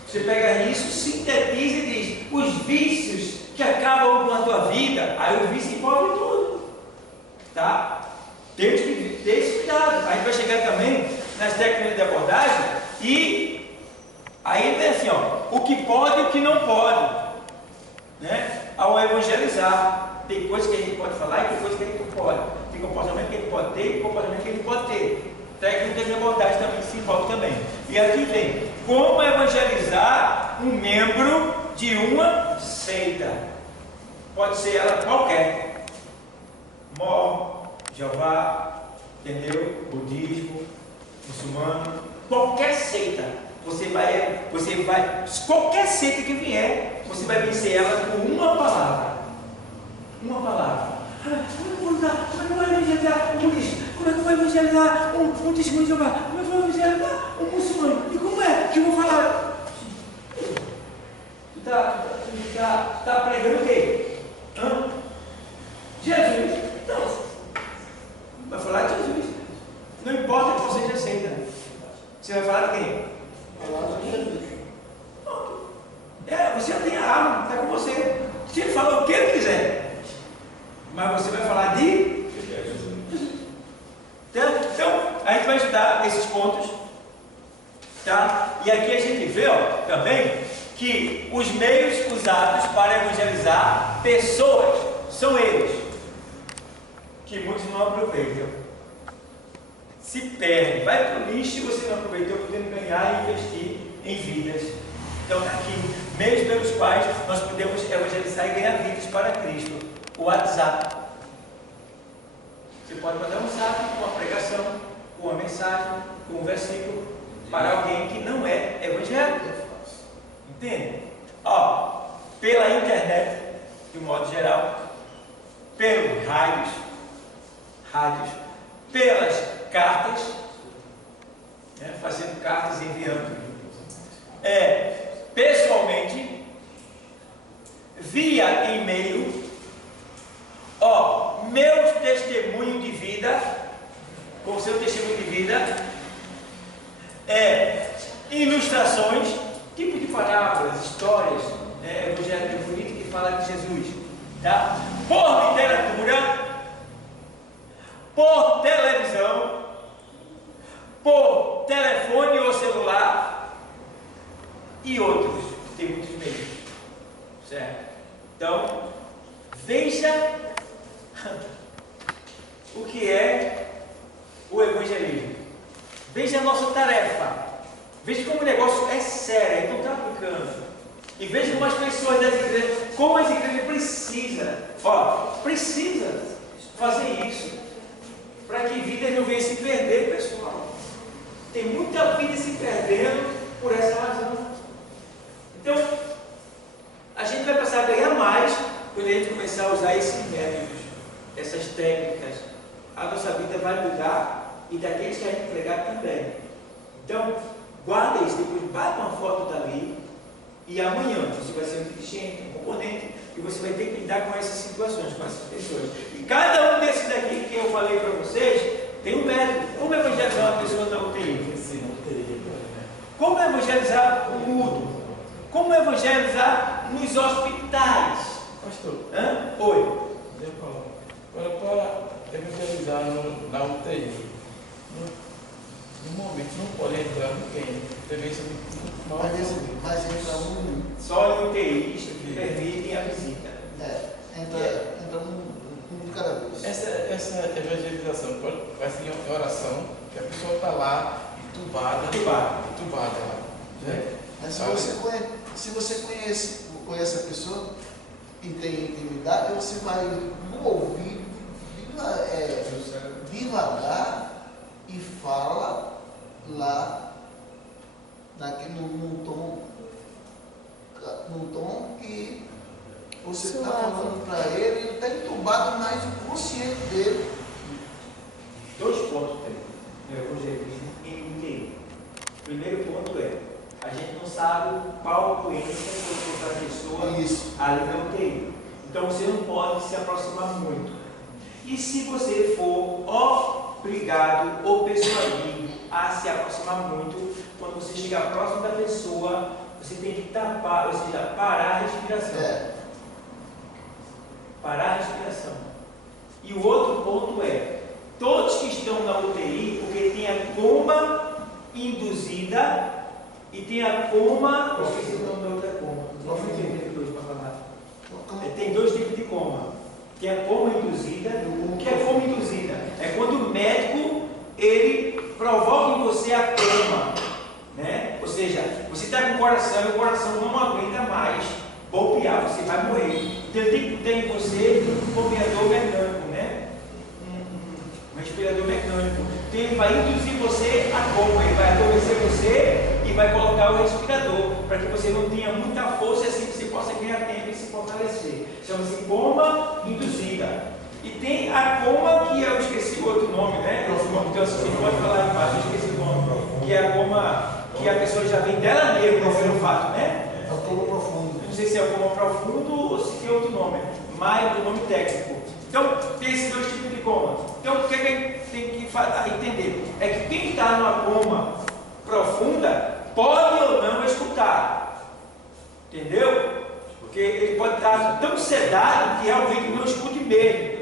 Você pega isso, sintetiza e diz, os vícios que acabam com a tua vida, aí o vício envolve tudo. Tá? Temos que ter esse cuidado. A gente vai chegar também nas técnicas de abordagem e aí vem assim, ó, o que pode e o que não pode, né? Ao evangelizar. Tem coisas que a gente pode falar e tem coisas que a gente não pode. Tem comportamento que a gente pode ter e comportamento que a gente pode ter. Técnicas de abordagem também se envolve também. E aqui vem, como evangelizar um membro de uma seita. Pode ser ela qualquer. Mó, Jeová, entendeu? Budismo, muçulmano, qualquer seita. Você vai, qualquer seita que vier, você vai vencer ela com uma palavra. Uma palavra. Como é que eu vou evangelizar um budista? Como é que eu vou evangelizar um testemunho de Jeová? Como é que eu vou evangelizar um muçulmano? E como é que eu vou falar? Tu está pregando o quê? Jesus. Então, vai falar de Jesus. Não importa que você já aceita. Você vai falar de quem? Falar de Jesus. Você já tem a arma, está com você. Se ele falar o que ele quiser. Mas você vai falar de Jesus. Então, a gente vai estudar esses pontos, tá? E aqui a gente vê, ó, também que os meios usados para evangelizar pessoas são eles, que muitos não aproveitam. Se perde, vai para o lixo e você não aproveitou, podendo ganhar e investir em vidas. Então, aqui, meios pelos quais nós podemos evangelizar e ganhar vidas para Cristo. O WhatsApp. Você pode mandar um zap com uma pregação, com uma mensagem, com um versículo, para alguém que não é evangélico. Entende? Ó, pela internet, de um modo geral, pelos rádios, pelas cartas, né, fazendo cartas e enviando, pessoalmente, via e-mail, meu testemunho de vida, com o seu testemunho de vida, ilustrações, tipo de parábolas, histórias, evangelho bonito que fala de Jesus, tá? Por literatura, por televisão, por telefone ou celular e outros, tem muitos meios, certo? Então, veja o que é o evangelismo, veja a nossa tarefa, veja como o negócio é sério, não está aplicando, e veja como as pessoas das igrejas, como as igrejas precisa fazer isso, para que vidas não venham se perder, pessoal. Tem muita vida se perdendo por essa razão. Então, a gente vai passar a ganhar mais quando a gente começar a usar esses métodos, essas técnicas. A nossa vida vai mudar e daqueles que a gente pregar também. Então, guarda isso, depois bate uma foto dali e amanhã você vai ser um dirigente, um componente, e você vai ter que lidar com essas situações, com essas pessoas. E cada um desses daqui que eu falei para vocês tem um método. Como evangelizar uma pessoa na UTI? Como evangelizar o mudo? Como evangelizar nos hospitais? Pastor. Oi. Agora, para evangelizar na UTI, no momento não pode entrar ninguém. Também isso é muito mal. Mas entra um. Só em UTIs que permitem a visita. Entra um de cada vez. Essa evangelização vai ser em oração, que a pessoa está lá, entubada lá. Né? Mas se você conhece a pessoa e tem intimidade, você vai no ouvido devagar e fala lá num tom que você está falando para ele, ele está entubado, mas o consciente dele. 2 pontos tem no evangelismo em UTI. Primeiro ponto a gente não sabe qual doença foi para a pessoa ali na UTI. Então você não pode se aproximar muito. E se você for obrigado ou persuadido a se aproximar muito, quando você chegar próximo da pessoa, você tem que tapar, ou seja, parar a respiração. Parar a respiração. E o outro ponto todos que estão na UTI, porque tem a coma induzida e tem a coma, eu esqueci o nome da outra coma, tem 2 tipos de coma. Tem a coma induzida. O que é coma induzida? É quando o médico ele provoca em você a coma, né? Ou seja, você está com o coração não aguenta mais bombear, você vai morrer. Então ele tem que ter em você um bombeador mecânico, né? Um respirador mecânico. Então ele vai induzir você a coma, ele vai adormecer você e vai colocar o respirador para que você não tenha muita força, assim que você possa ganhar tempo e se fortalecer. Chama-se coma induzida. E tem a coma que eu esqueci o outro nome, né? Então você pode falar embaixo, eu esqueci o nome. Que é a coma que a pessoa já vem dela mesmo, pelo fato, né? É o coma profundo. Não sei se é o coma profundo ou se tem outro nome, mas o nome técnico. Então, tem esses 2 tipos de coma. Então, o que a gente tem que entender? É que quem está numa coma profunda pode ou não escutar. Entendeu? Porque ele pode estar tão sedado que realmente não escute mesmo,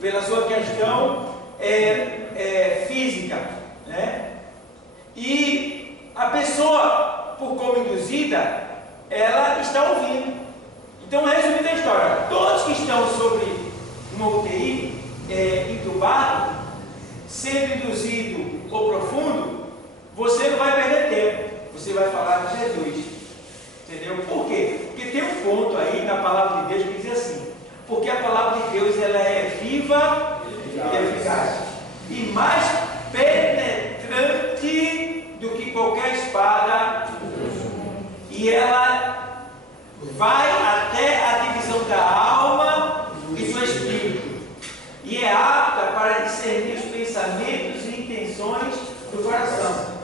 pela sua questão física, né? E a pessoa, por coma induzida, ela está ouvindo. Então, resumindo a história, todos que estão sobre uma UTI entubado, sendo induzido ou profundo, você não vai perder tempo, você vai falar de Jesus. Entendeu? Por quê? Porque tem um ponto aí na palavra de Deus que diz assim: porque a palavra de Deus ela é viva e eficaz, e mais penetrante do que qualquer espada, e ela vai até a divisão da alma e do espírito, e é apta para discernir os pensamentos e intenções do coração,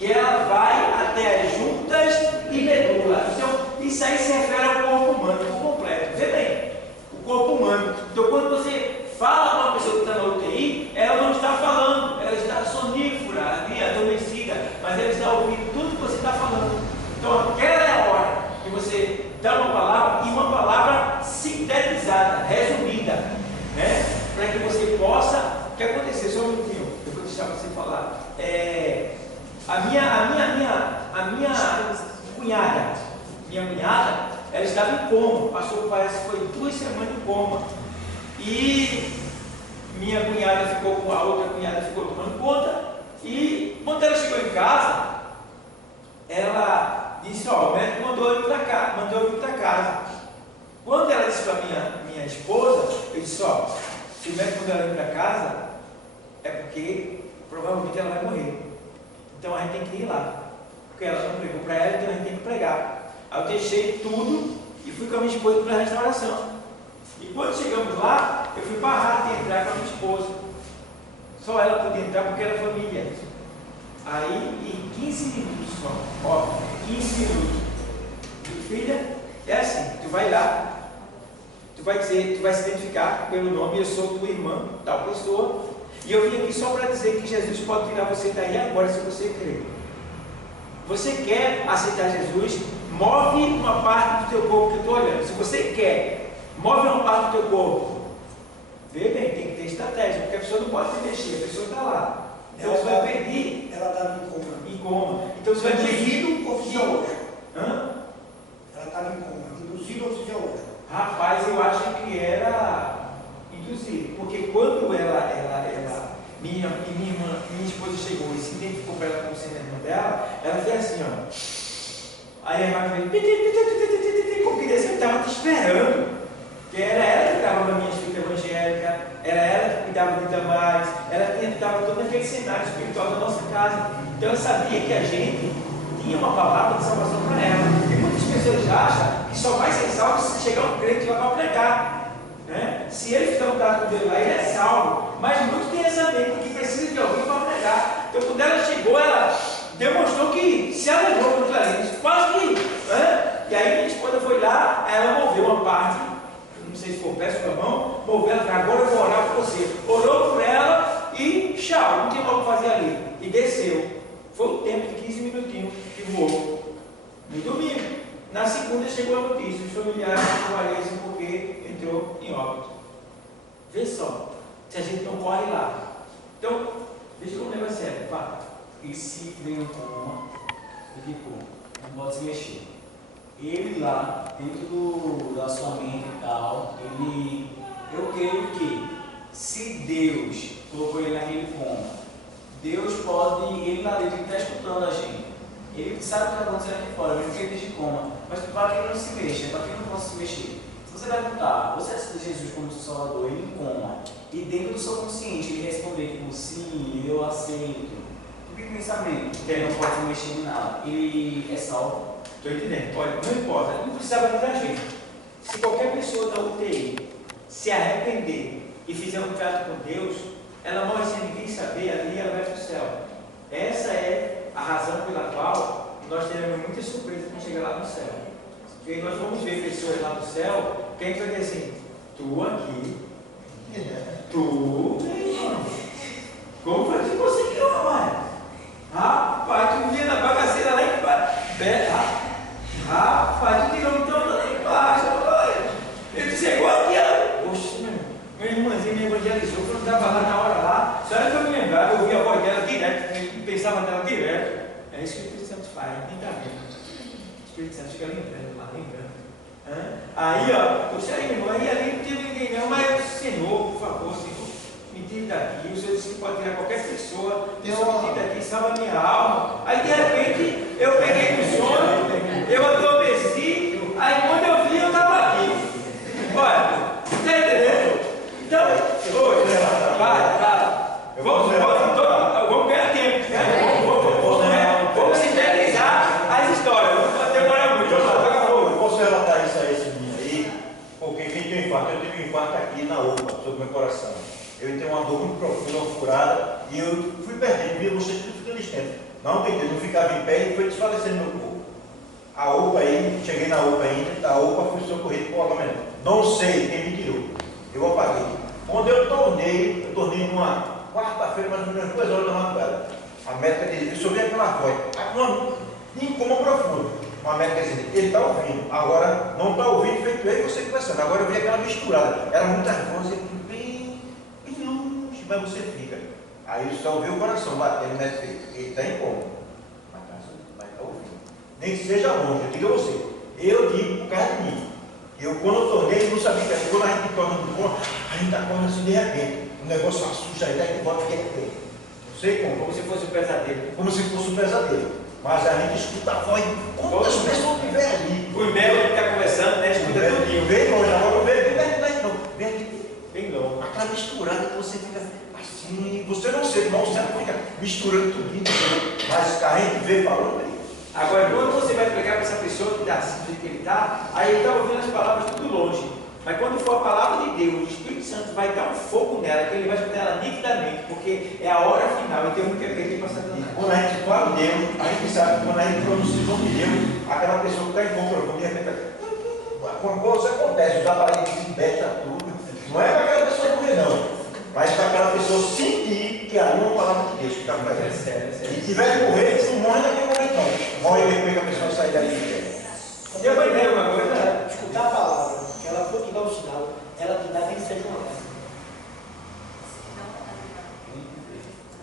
e ela vai até as juntas e medula. Então, isso aí se refere ao corpo humano por completo. Vê bem, o corpo humano. Então, quando você fala com uma pessoa que está na UTI, ela não está falando, ela está sonífera, ali, adormecida, mas ela está ouvindo tudo que você está falando. Então, aquela é a hora que você dá uma palavra, e uma palavra sintetizada, resumida, né? Para que você possa. O que aconteceu? Só um minutinho, eu vou deixar você falar. A minha cunhada, ela estava em coma, passou, parece que foi 2 semanas em coma, e minha cunhada ficou com a outra cunhada, ficou tomando conta, e quando ela chegou em casa, ela disse: ó, o médico mandou eu vir para casa. Quando ela disse para minha esposa, eu disse: ó, se o médico mandou ela vir para casa, é porque provavelmente ela vai morrer. Então a gente tem que ir lá, porque ela não pregou para ela, então a gente tem que pregar. Aí eu deixei tudo e fui com a minha esposa para a restauração. E quando chegamos lá, eu fui barrado de entrar com a minha esposa. Só ela podia entrar porque era família. Aí em 15 minutos só, ó, 15 minutos. Filha, é assim, tu vai lá, tu vai se identificar pelo nome: eu sou tua irmã, tal pessoa. E eu vim aqui só para dizer que Jesus pode tirar você daí agora, se você crer. Você quer aceitar Jesus? Move uma parte do teu corpo que eu estou olhando. Se você quer, move uma parte do teu corpo. Vê bem, tem que ter estratégia, porque a pessoa não pode se mexer, a pessoa está lá. Então você vai pedir. Ela estava em coma. Então você vai pedir ou fisiológico? Ela estava em coma, induzido ou fisiológico? Rapaz, eu acho que era induzido, porque quando minha esposa chegou e se identificou para ela como sendo a irmã dela, ela fez assim, ó. Aí a irmã fez, como que desse, eu estava te esperando. Porque era ela que estava na minha escrita evangélica, era ela que cuidava de Damares, ela estava todo aquele cenário espiritual da nossa casa. Então eu sabia que a gente tinha uma palavra de salvação para ela. E muitas pessoas acham que só vai ser salvo se chegar um crente lá para pregar. Né? Se ele ficar no carro com Deus lá, ele é salvo. Mas muitos têm essa mente que precisa de alguém para pregar. Então quando ela chegou, ela demonstrou que se alegrou com aquilo, quase que. Né? E aí minha esposa foi lá, ela moveu uma parte, não sei se for peço com a mão, moveu ela, agora eu vou orar por você. Orou por ela e tchau, não tem mais o que fazer ali. E desceu. Foi um tempo de 15 minutinhos que voou. No domingo. Na segunda chegou a notícia, os familiares comparecem porque entrou em óbito. Vê só, se a gente não corre lá. Então, deixa eu ver um negócio sério, pá. E se vem um coma e ficou, não pode se mexer. Ele lá, dentro da sua mente e tal, eu creio que se Deus colocou ele naquele coma, Deus pode, ele lá dentro, ele está escutando a gente. Ele sabe o que está acontecendo aqui fora, mesmo que ele esteja de coma. Mas para que ele não se mexa, para que ele não possa se mexer. Se você perguntar, você aceita Jesus como seu Salvador, ele em coma, e dentro do seu consciente ele responder tipo, sim, eu aceito. Que pensamento, que ele não pode se mexer em nada, ele é salvo. Estou entendendo. Olha, não importa, não precisava avisar a gente. Se qualquer pessoa da UTI se arrepender e fizer um trato com Deus, ela morre sem ninguém saber, ali ela vai para o céu. Essa é a razão pela qual nós teremos muitas surpresas quando chegar lá no céu. Porque nós vamos ver pessoas lá no céu, que a gente vai dizer assim: tu aqui, tu, como foi que você criou, rapaz? Rapaz, tu via na bagaceira lá embaixo. Rapaz, tu tirou então lá embaixo. Ele chegou aqui, ó. Poxa, meu irmãzinho me evangelizou, quando eu estava lá na hora lá. Só era que eu me lembrava, eu ouvia a voz dela direto, eu pensava nela direto. É isso que o Espírito Santo faz, nem tá vendo. O Espírito Santo fica lembrando lá, lembrando. Aí, ó, poxa aí, irmão, aí ali não tinha ninguém não, mas Senhor, por favor, Senhor, me tire daqui. O Senhor disse que pode tirar qualquer pessoa, o Senhor me tire daqui, salva a minha alma. Aí, de repente, eu peguei no sono, eu adormeci. ontem eu tive um infarto aqui na UPA, sobre meu coração. Eu tenho uma dor muito profunda, uma furada, e eu fui perdendo, via você ficando distante. Não entendi, não ficava em pé e foi desfalecendo meu corpo. A UPA aí, cheguei na UPA ainda, da UPA fui socorrido por alojamento. Não sei quem me tirou. Eu apaguei. Quando eu tornei numa quarta-feira, mais ou menos 2 horas da madrugada. A médica dizia, eu só vi aquela voz, em coma profundo. Uma médica dizia, ele está ouvindo, agora não está ouvindo, feito eu e você conversando. Agora eu vi aquela misturada, era muitas vozes, bem longe, mas você fica. Aí eu só ouvi o coração batendo, ele está em coma. Mas está ouvindo. Nem que seja longe, eu digo a você. Eu digo por causa de mim. Quando eu tornei, eu não sabia que era. Quando a gente torna do coma, a gente acorda assim de repente. O negócio assusta, aí daí volta que é. Não sei como. Como se fosse um pesadelo. Como se fosse um pesadelo. Mas a gente escuta a voz de quantas pessoas tiver ali. O Ibel que está conversando, né? Escuta tudo. Vem longe, agora não vem perto, não. Vem aqui. Bem longe. Aquela misturada que você fica assim. Você não sei, irmão, você não fica misturando tudo. Mas a gente vê falando aí. Agora, quando você vai pregar para essa pessoa que está assim, do jeito que ele está, aí ele está ouvindo as palavras tudo longe. Mas quando for a palavra de Deus, o Espírito Santo vai dar um fogo nela, que ele vai escutar ela nitidamente, porque é a hora final, e tem um que acredita para Satanás. Quando a gente fala de Deus, a gente sabe que quando a gente pronuncia o nome de Deus, aquela pessoa que está em controle, de repente, alguma coisa acontece, os aparelhos se embeta tudo. Não é para aquela pessoa morrer, não. Mas para aquela pessoa sentir que ali é uma palavra de Deus que está fazendo. É sério. Se tiver que morrer, não morre naquele momento, não. Morre depois que a pessoa sair dali. Eu vou entender uma coisa. Escutar a palavra, que ela for te dar o sinal, ela te dá que seja uma lágrima.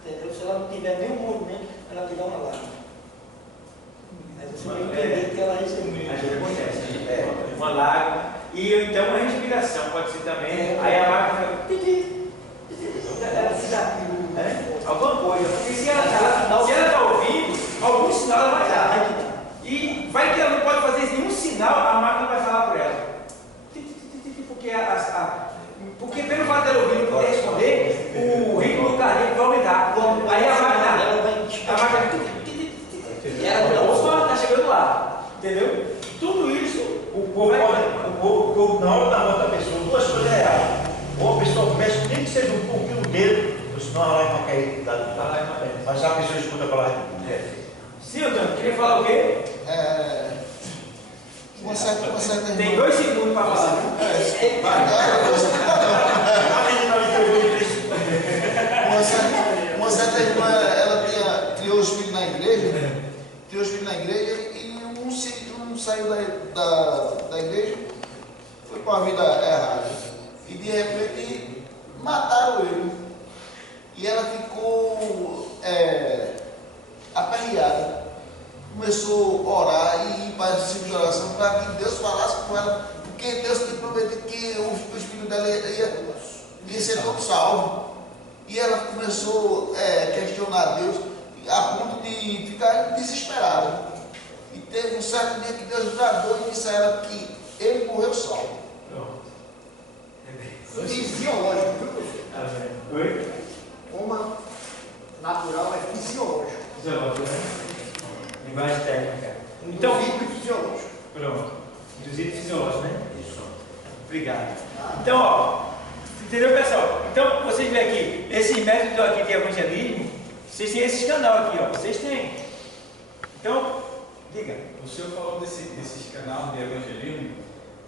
Entendeu? Se ela não tiver nenhum movimento, ela te dá uma lágrima. Aí você vai entender que ela recebeu. Às vezes acontece. Uma lágrima. E então uma respiração pode ser também. Aí a máquina fica. Ela se desafia. Alguma coisa. Porque se ela está ouvindo, algum sinal ela vai dar. E vai que ela não pode fazer nenhum sinal, a máquina vai falar por ela. Porque pelo fato dela ouvir e não poder responder, o ritmo do cardíaco vai aumentar. Aí a máquina e ela está chegando lá. Entendeu? Tudo isso, o povo na hora da morte da pessoa, duas coisas reais. Ou a pessoa começa, nem que seja um pouquinho do dedo, senão ela vai cair. Mas a pessoa escuta falar de Deus. Sim, Antônio, queria falar o quê? Uma certa Tem 2 segundos para falar. Uma certa irmã, ela criou os filhos na igreja, e um saiu da igreja, foi para a vida errada. E de repente mataram ele. E ela ficou aperreada. Começou a orar e ir para esse ciclo de oração para que Deus falasse com ela, porque Deus tinha prometido que os filhos dela ia ser todos salvos. E ela começou a questionar Deus a ponto de ficar desesperada. E teve um certo dia que Deus bradou e disse a ela que ele morreu salvo. Fisiológico, viu, professor? Oi? Coma natural é fisiológico. Fisiológico, né? Linguagem técnica. Então, fisiológico. Pronto. Induzido fisiológico, né? Isso. Obrigado. Então, ó, entendeu, pessoal? Então, vocês veem aqui, esse método aqui de evangelismo, vocês têm esse canal aqui, ó. Vocês têm. Então, diga. O senhor falou desses canais de evangelismo,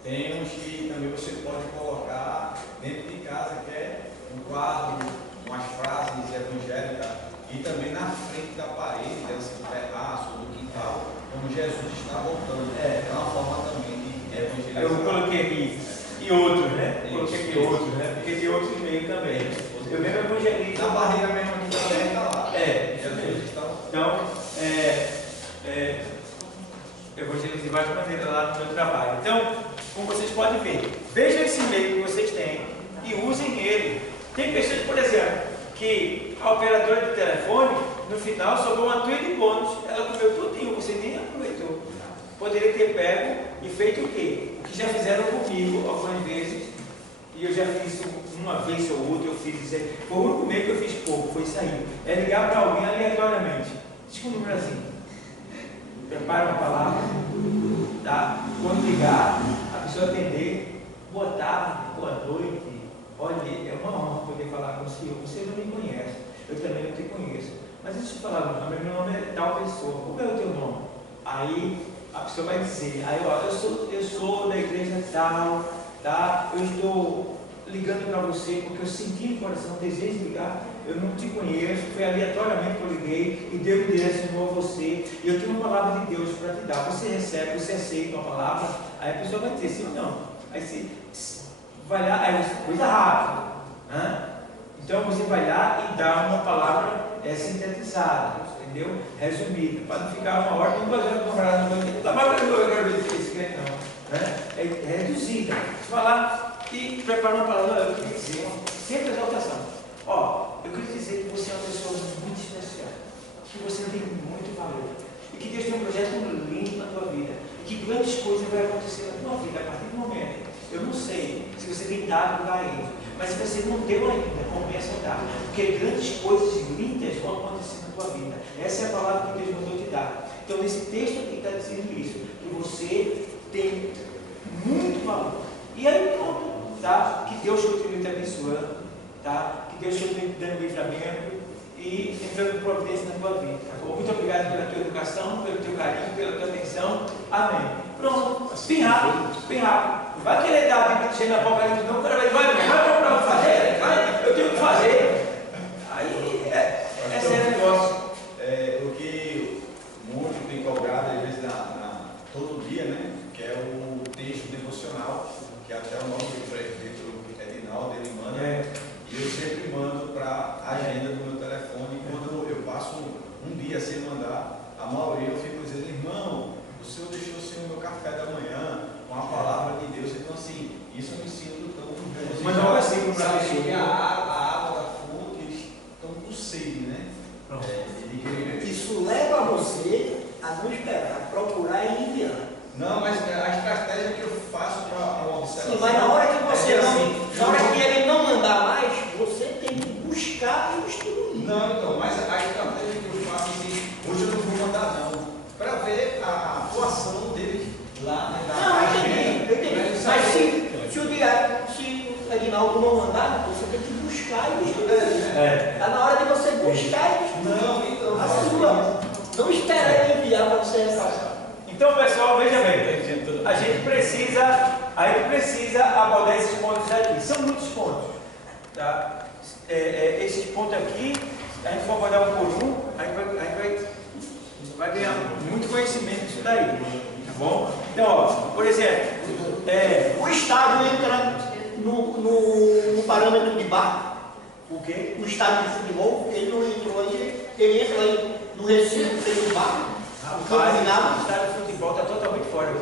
tem uns que também você pode colocar dentro de casa, que é um quadro, umas frases evangélicas, e também na frente da parede, do terraço, do quintal, como Jesus está voltando. É uma forma também de evangelizar. Eu coloquei aqui, e outros, né? Coloquei aqui outros, né? Porque tem outros no meio também. Eu mesmo evangelizo. Na barreira mesmo aqui também está lá. Jesus está lá. Então, evangelizo de várias maneiras lá no meu trabalho. Então, como vocês podem ver, vejam esse meio que vocês têm e usem ele. Tem pessoas, por exemplo, que a operadora de telefone, no final, sobrou uma tuia de bônus. Ela comeu tudinho, você nem aproveitou. Poderia ter pego e feito o quê? O que já fizeram comigo algumas vezes, e eu já fiz uma vez ou outra, eu fiz isso aí. Foi o único meio que eu fiz pouco, foi isso aí. É ligar para alguém aleatoriamente. Diz com o número assim. Prepara uma palavra, tá? Quando ligar, a pessoa atender, boa tarde, boa noite. Olha, é uma honra poder falar com o senhor. Você não me conhece, eu também não te conheço. Mas deixa eu te falar meu nome é tal pessoa. Como é o teu nome? Aí a pessoa vai dizer, aí ó, eu sou da igreja tal, tá? Eu estou ligando para você porque eu senti no coração, desejo de ligar, eu não te conheço, foi aleatoriamente que eu liguei e Deus me direcionou a você, e eu tenho uma palavra de Deus para te dar, você recebe, você aceita uma palavra, aí a pessoa vai dizer sim ou não, aí você vai lá, aí você, coisa rápida, né? Então você vai lá e dá uma palavra sintetizada, entendeu? Resumida, para não ficar uma hora, não vai comprar, não vai mais eu quero ver esse crente não, né? É reduzida, você vai lá e prepara uma palavra, eu queria dizer, sempre exaltação. Ó, eu queria dizer que você é uma pessoa muito especial, que você tem muito valor, e que Deus tem um projeto lindo na tua vida, e que grandes coisas vão acontecer na tua vida a partir do momento. Eu não sei se você tem dado para ele, mas se você não deu ainda, comece a dar, porque grandes coisas lindas vão acontecer na tua vida. Essa é a palavra que Deus mandou te dar. Então, nesse texto aqui está dizendo isso, que você tem muito valor. E aí, pronto. Tá? Que Deus continue te abençoando, tá? Que Deus continue te dando livramento e entrando em providência na tua vida. Tá bom? Muito obrigado pela tua educação, pelo teu carinho, pela tua atenção. Amém. Pronto, bem rápido, bem rápido. Não vai querer dar a Bíblia cheia na Apocalipse, não. O cara vai comprar o que fazer, vai, eu tenho que fazer. Aí é sério o negócio. O que muito tem cobrado, às vezes, todo dia, né? Que é o texto devocional, que até o nome do presbítero Edinaldo, ele manda, e eu sempre mando para a agenda do meu telefone. Quando eu passo um dia sem mandar, a maioria eu fico dizendo, irmão, o senhor deixou assim o meu café da manhã, com a palavra de Deus. Então, assim, isso eu me sinto tão... Mas não é assim para a água da fonte estão com sede, né? Isso leva você a não esperar, a procurar e enviar. Não, mas a estratégia que eu faço para uma observação... Sim, mas na hora que você assim, na hora que ele não mandar mais, você tem que buscar e instruir. Não, então, mas a estratégia que eu faço assim, hoje eu não vou mandar não, para ver a atuação dele lá, né? Não, eu entendi. Mas se o Edinaldo não mandar, você tem que buscar e instruir. Está na hora de você buscar e instruir. Não, então... Não esperar ele enviar para você essa. Então, pessoal, veja bem, a gente precisa abordar esses pontos aqui. São muitos pontos, tá? Esses pontos aqui, a gente for abordar um por um, a gente vai ganhar muito conhecimento disso daí, tá bom? Então, ó, por exemplo, o Estado entra no parâmetro de bar. O quê? O estádio de futebol, ele não entrou aí, ele entra aí no recinto do bar. O estádio de futebol está totalmente fora.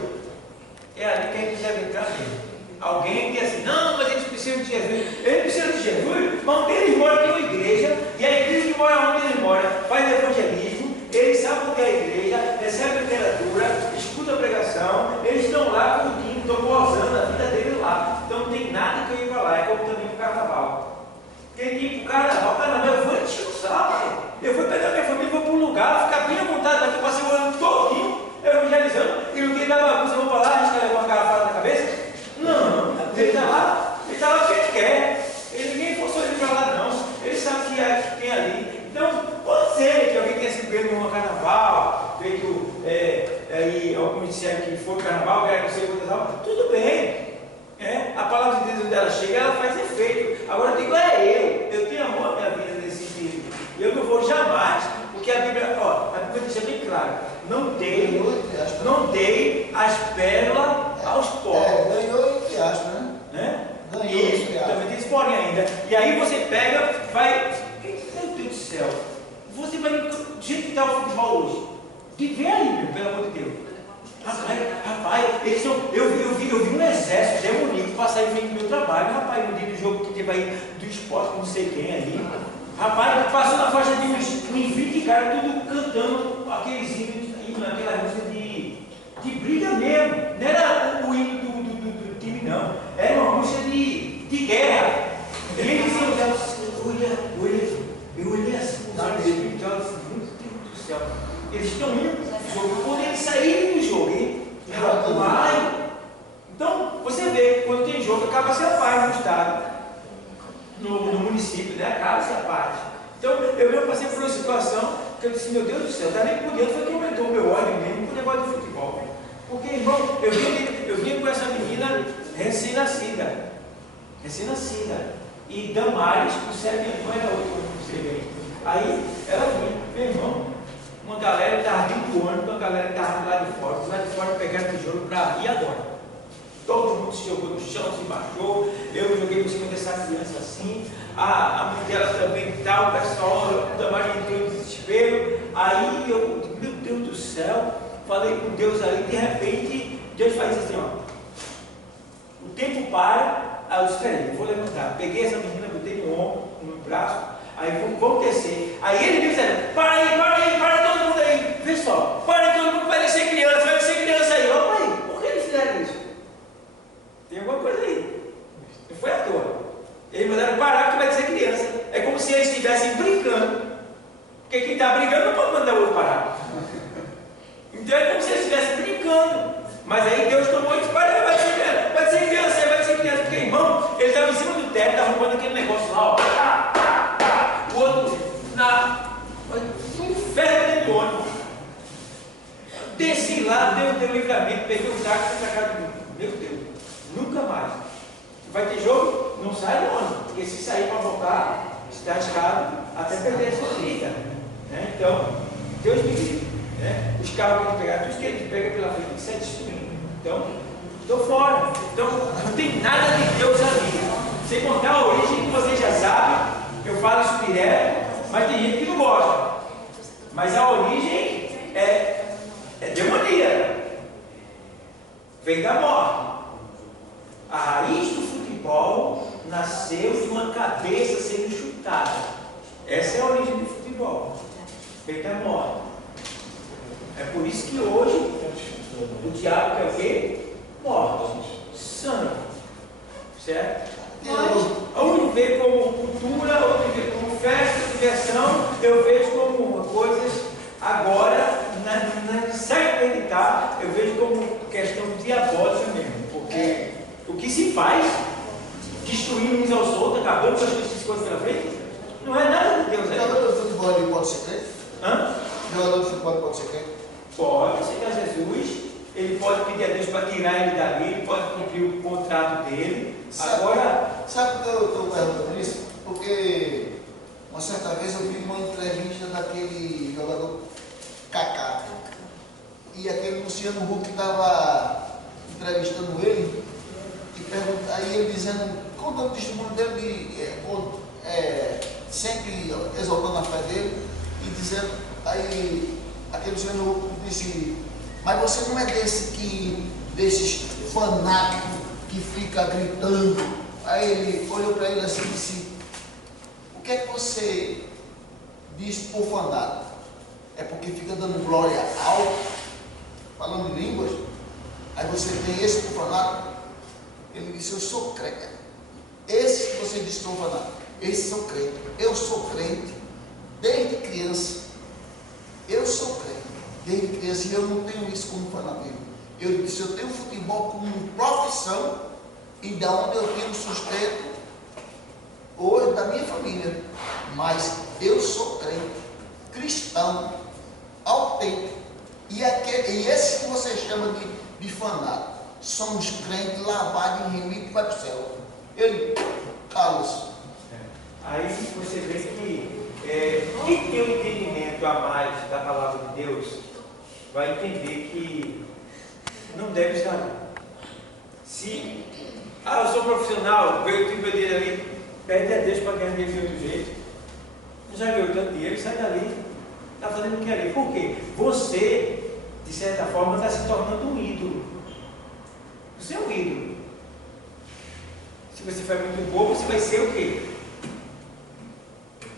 É ali que a gente deve entrar mesmo. Alguém que diz assim, não, mas eles precisam de Jesus. Eles precisam de Jesus, mas onde eles moram tem uma igreja, e a igreja que mora onde eles moram faz evangelismo, eles sabem o que é a igreja, recebem a literatura, escutam a pregação, eles estão lá curtindo, estão gozando a vida deles lá. Então não tem nada que eu ir para lá, é como também para o carnaval. Quem ir para o carnaval, eu vou encher o saco. Eu vou pegar minha família, vou para um lugar, ficar bem à vontade, daqui eu passei o ano todinho evangelizando, e no que dá bagunça, eu vou para lá, a gente quer levar uma garrafada na cabeça? Não, ele está lá porque ele quer. Ninguém forçou ele para lá, não. Ele sabe o que tem ali. Então, pode ser que alguém tenha se pego num carnaval, feito aí algum disseram que foi carnaval, que era não sei quantas aulas, tudo bem. A palavra de Deus, onde ela chega, ela faz efeito. Agora eu digo, eu tenho amor à minha vida nesse sentido. Eu não vou jamais, porque a Bíblia deixa bem claro, não dei as pérolas aos pobres. Ganhou entre aspas, né? Ganhou Isso, entre aspas. também tem esse porém ainda. E aí você pega, vai. Meu Deus do céu, você vai do jeito que está o futebol hoje. Viver aí, meu, pelo amor de Deus. Rapaz, eles são, eu vi um exército demoníaco passar em frente do meu trabalho, rapaz, no dia do jogo que teve aí do esporte com não sei quem ali. Rapaz, passou na faixa de uns 20 caras, tudo cantando aqueles hinos, aquela música de briga mesmo. Não era o hino do time, não. Era uma música de guerra. E eles eu olhei assim, os olhos espirituais, meu Deus do céu. Eles estão indo no jogo, quando eles saírem do jogo, hein? Então, você vê, quando tem jogo, jogo, acaba-se a paz no estado, no município, né? Acaba-se a paz. Então, eu mesmo passei por uma situação que eu disse, meu Deus do céu, está nem por dentro, foi que aumentou o meu ódio mesmo com o negócio de futebol. Porque, irmão, eu vinha com essa menina recém-nascida. E Damares, com 7 anos, era 8 anos, não sei bem. Aí, ela vinha, meu irmão, uma galera estava dentro do ônibus, uma galera estava lá de fora pegaram tijolo para ir agora. Todo mundo se jogou no chão, se baixou, eu joguei por cima dessa criança assim, a mãe dela também tal, o pessoal da Maria entrou em desespero. Aí eu, meu Deus do céu, falei com Deus ali, de repente, Deus faz assim, ó. O tempo para, aí eu disse, peraí, eu vou levantar. Peguei essa menina, botei no ombro, no braço, aí vamos descer. Aí ele me disse, para todo mundo aí. Vê só, para todo mundo, vai descer criança aí. Ó, pai, por que eles fizeram isso? Tem alguma coisa aí. Não foi à toa. Eles mandaram parar porque vai ser criança. É como se eles estivessem brincando. Porque quem está brigando não pode mandar o outro parar. Então é como se eles estivessem brincando. Mas aí Deus tomou e disse, vai ser criança. Porque, irmão, ele estava em cima do teto, estava arrumando aquele negócio lá, ó. O outro, um inferno dentro do ônibus. Desci lá, deu livramento, peguei o táxi para casa do meu Deus. Nunca mais. Vai ter jogo? Não sai do ônibus. Porque se sair para voltar, está arriscado até perder a sua vida. Né? Então, Deus me livre. Né? Os carros que ele pegar, tudo que ele pega pela frente, isso é destruindo. Então, estou fora. Então, não tem nada de Deus ali. Sem contar a origem que você já sabe, eu falo isso direto, mas tem gente que não gosta. Mas a origem é demoníaca. Vem da morte. A raiz do futebol nasceu de uma cabeça sendo chutada. Essa é a origem do futebol. Vem da morte. É por isso que hoje o diabo quer o quê? Morte, sangue. Certo? Mas um vê como cultura, outro vê como festa, diversão, eu vejo como coisas agora, sem acreditar, eu vejo como questão diabólica mesmo. Porque o que se faz, destruindo uns aos outros, acabando com as coisas pela frente, não é nada de Deus. Jogador de futebol ele pode ser crente? Jogador de futebol pode ser crente? Pode aceitar Jesus, ele pode pedir a Deus para tirar ele dali, ele pode cumprir o contrato dele. Sabe por que eu estou perguntando isso? Porque uma certa vez eu vi uma entrevista daquele jogador Kaká. E aquele Luciano Huck estava entrevistando ele, e aí ele dizendo, contando o testemunho dele, sempre exaltando a fé dele, e dizendo, aí aquele Luciano Huck disse, mas você não é desses fanáticos que fica gritando. Aí ele olhou para ele assim e disse, o que é que você diz por fanático? É porque fica dando glória alto, falando em línguas? Aí você tem esse por fanático? Ele disse, eu sou crente. Esse que você disse por fanático, esse sou crente. Eu sou crente desde criança. Eu sou crente desde criança e eu não tenho isso como fanatismo. Eu disse, eu tenho futebol como profissão e da onde eu tenho sustento hoje da minha família. Mas eu sou crente, cristão, autêntico. E esse que você chama de fanático, são os crentes lavados em rio que vai para o céu. Ele, Carlos. Aí você vê que quem tem um entendimento a mais da palavra de Deus vai entender que não deve estar ali. Se eu sou profissional, veio o tipo dele ali, pede a Deus para ganhar dinheiro de outro jeito. Já ganhou tanto dinheiro, sai dali, está fazendo o que ali. Por quê? Você, de certa forma, está se tornando um ídolo. Você é um ídolo. Se você for muito bobo, você vai ser o quê?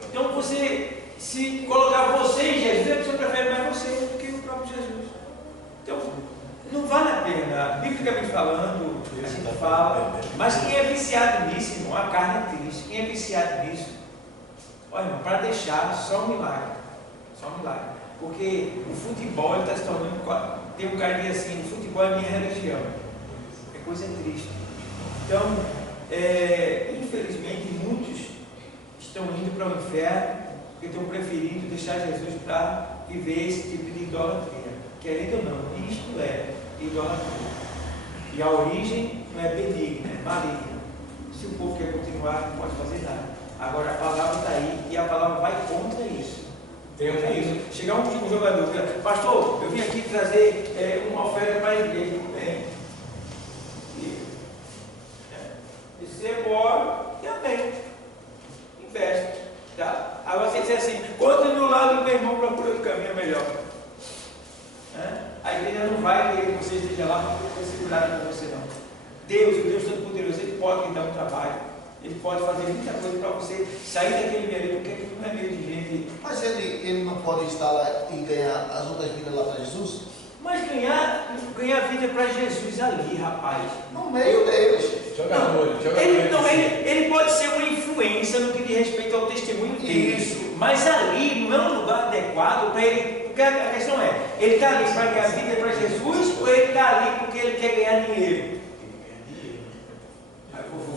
Então você, se colocar você em Jesus, a pessoa prefere mais você do que o próprio Jesus. Então, não vale a pena, biblicamente falando, a gente fala, mas quem é viciado nisso, irmão, a carne é triste. Quem é viciado nisso, olha, irmão, para deixar, só um milagre. Só um milagre. Porque o futebol está se tornando. Tem um cara que diz assim: o futebol é minha religião. É coisa triste. Então, infelizmente, muitos estão indo para o inferno porque estão preferindo deixar Jesus para viver esse tipo de idolatria. Querendo ou não, isto é idolatria. E a origem não é benigna, é maligna. Se o povo quer continuar, não pode fazer nada. Agora a palavra está aí e a palavra vai contra isso. Contra isso. Chegar um jogador, pastor, eu vim aqui trazer uma oferta para a igreja. Recebo oro e amém. Investe. Tá? Agora você diz assim, conta do lado do meu irmão, procura o caminho melhor. A igreja não vai querer que você esteja lá para segurar com você não. Deus, o Deus Todo-Poderoso, Ele pode lhe dar um trabalho. Ele pode fazer muita coisa para você sair daquele meio ali, porque aquilo não é meio de gente. Mas ele não pode estar lá e ganhar as outras vidas lá para Jesus? Mas ganhar vida para Jesus ali, rapaz. No meio deles. Ele pode ser uma influência no que diz respeito ao testemunho dele. Isso. Mas ali não é um lugar adequado para ele. Porque a questão é, ele está ali para ganhar vida para Jesus ou ele está ali porque ele quer ganhar dinheiro?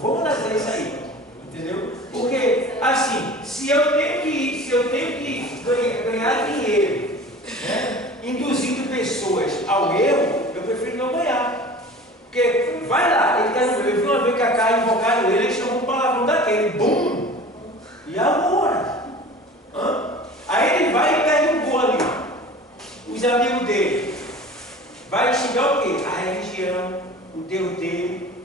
Vamos analisar isso aí, entendeu? Porque, assim, se eu tenho que ganhar dinheiro, né, induzindo pessoas ao erro, eu prefiro não ganhar. Porque, vai lá, ele está no meio, eu vi uma vez que a cara invocaram ele chamou um palavrão daquele, bum! E agora? Aí ele vai e perde um gol ali. Os amigos dele. Vai xingar o quê? A religião, o Deus dele.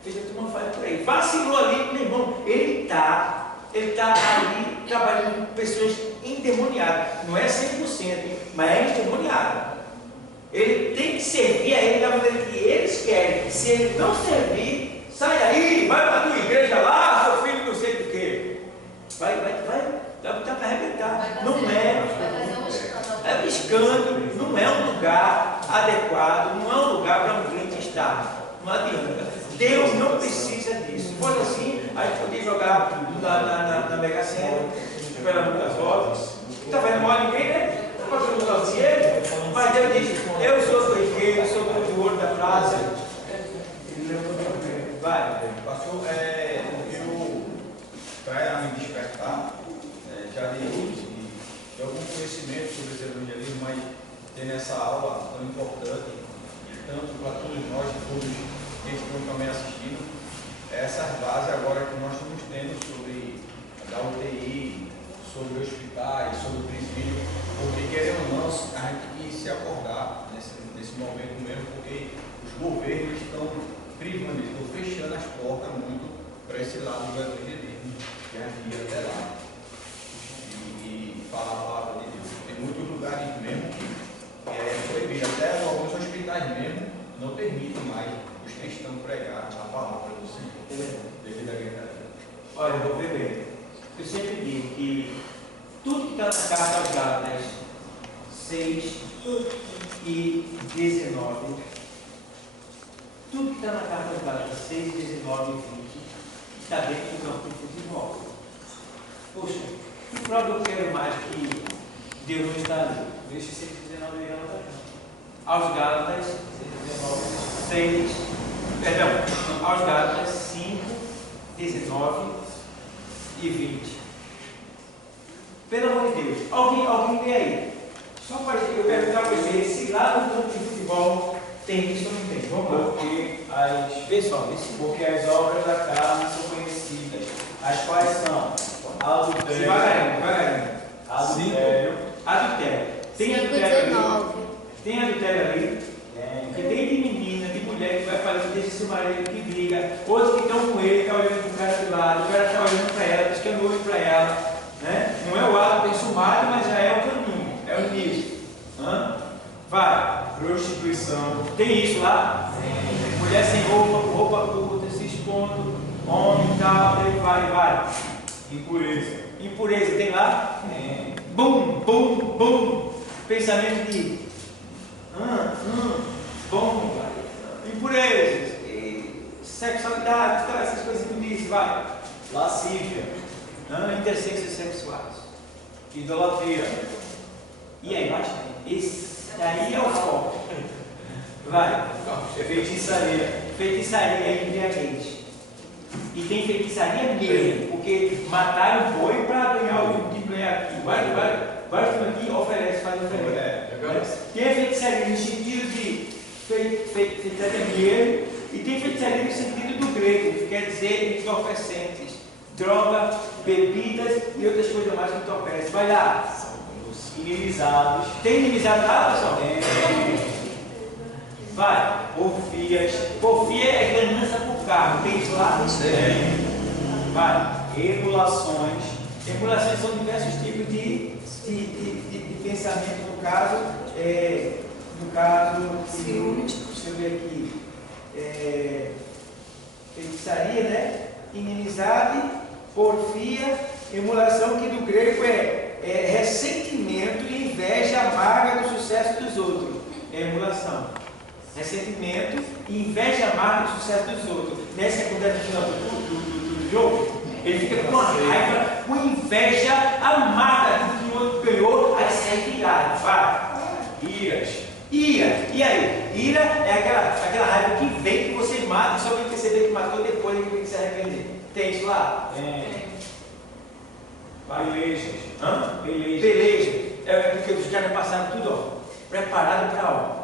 Fez a turma faz por aí. Vacilou ali, meu irmão. Ele está ali trabalhando com pessoas endemoniadas. Não é 100%, mas é endemoniado. Ele tem que servir a ele da maneira que eles querem. Se ele não servir, sai daí, vai para a tua igreja lá, seu filho não sei do que. Vai, dá para arrebentar. Não é. É um escândalo, não é um lugar adequado, não é um lugar para um crente estar. Não adianta. Deus não precisa disso. Se fosse assim, a gente podia jogar na Mega Sena, esperando muitas voltas. Está vendo mal ninguém, né? Está fazendo o dinheiro. Mas Deus diz: eu sou do riqueiro, sou do ouro da praça. Vai. Pastor, para me despertar, já de algum conhecimento sobre esse evangelismo, mas ter nessa aula tão importante, tanto para todos nós, todos que estão também assistindo, essas bases agora que nós estamos tendo sobre a UTI, sobre hospitais, sobre o presídio, porque querendo ou não, a gente tem que se acordar nesse momento mesmo, porque os governos estão privando, estão fechando as portas muito para esse lado do evangelismo, que a gente ia até lá e falar a palavra de Deus. Tem muitos lugares mesmo que é proibido, até alguns hospitais mesmo não permitem mais os cristãos pregar a palavra do Senhor devido à guerra. Olha, eu vou ver bem. Eu sempre digo que tudo que está na carta aos Gálatas 6 e 19, tudo que está na carta aos Gálatas 6, 19 e 20 está dentro do campo de futebol. Poxa, que prova eu quero mais que Deus não está ali? Deixa 119 e Gálatas. Aos Gálatas 6, perdão, aos Gálatas 5, 19 e 20. Pelo amor de Deus, alguém vê aí. Só para eu perguntar para você se lá no campo de futebol tem isso ou não tem. Vamos lá. Porque as obras da carne são conhecidas, as quais são adultério. Devagarinho. Adultério. Tem adultério ali. 5,19. Tem adultério ali. Que tem de menina, de mulher que vai falar que deixa seu marido que briga. Outros que estão com ele, está olhando para o cara do lado. O cara está olhando para ela, diz que é noivo para ela. Né? Não é o ato consumado, mas já é o caminho. É o início. Vai. Prostituição. Tem isso lá? Mulher sem roupa curta, se expondo, homem e tal, aí vai. Impureza, tem lá? Bum. Pensamento de bom, impurezas, sexualidade, tá, essas coisas que diz, vai. Lascívia. Intersexos sexuais. Idolatria. E aí, mais tem. Esse daí é o foco. Vai. Feitiçaria. feitiçaria e embriaguez. E tem feitiçaria mesmo, porque mataram um boi para ganhar o que ganhar aqui. Vários aqui oferecem, fazem oferência. Tem a feitiçaria no sentido de feitiçaria mesmo, e tem feitiçaria no sentido do grego, que quer dizer entorpecentes, droga, bebidas e outras coisas mais que entorpecem. Vai lá. Inimizados. Tem inimizado lá, pessoal? Vai. Porfias. Porfia é ganância por carro. Tem isso lá? Vai. Emulações. Emulações são diversos tipos de pensamento. No caso, deixa eu ver aqui. Feitiçaria, né? Inimizade, porfia, emulação, que do grego é ressentimento e inveja amarga do sucesso dos outros. É emulação. Ressentimento e inveja amarga do sucesso dos outros. Nessa acontece no final do jogo, ele fica com uma raiva, com inveja amarga do que o outro ganhou, aí sai irado. Vai. Ira. E aí? Ira é aquela raiva que vem, que você mata e só vem perceber que matou depois que você se arrepender. Tem isso lá? Tem. Peleja. É porque os caras passaram tudo, ó, preparado para,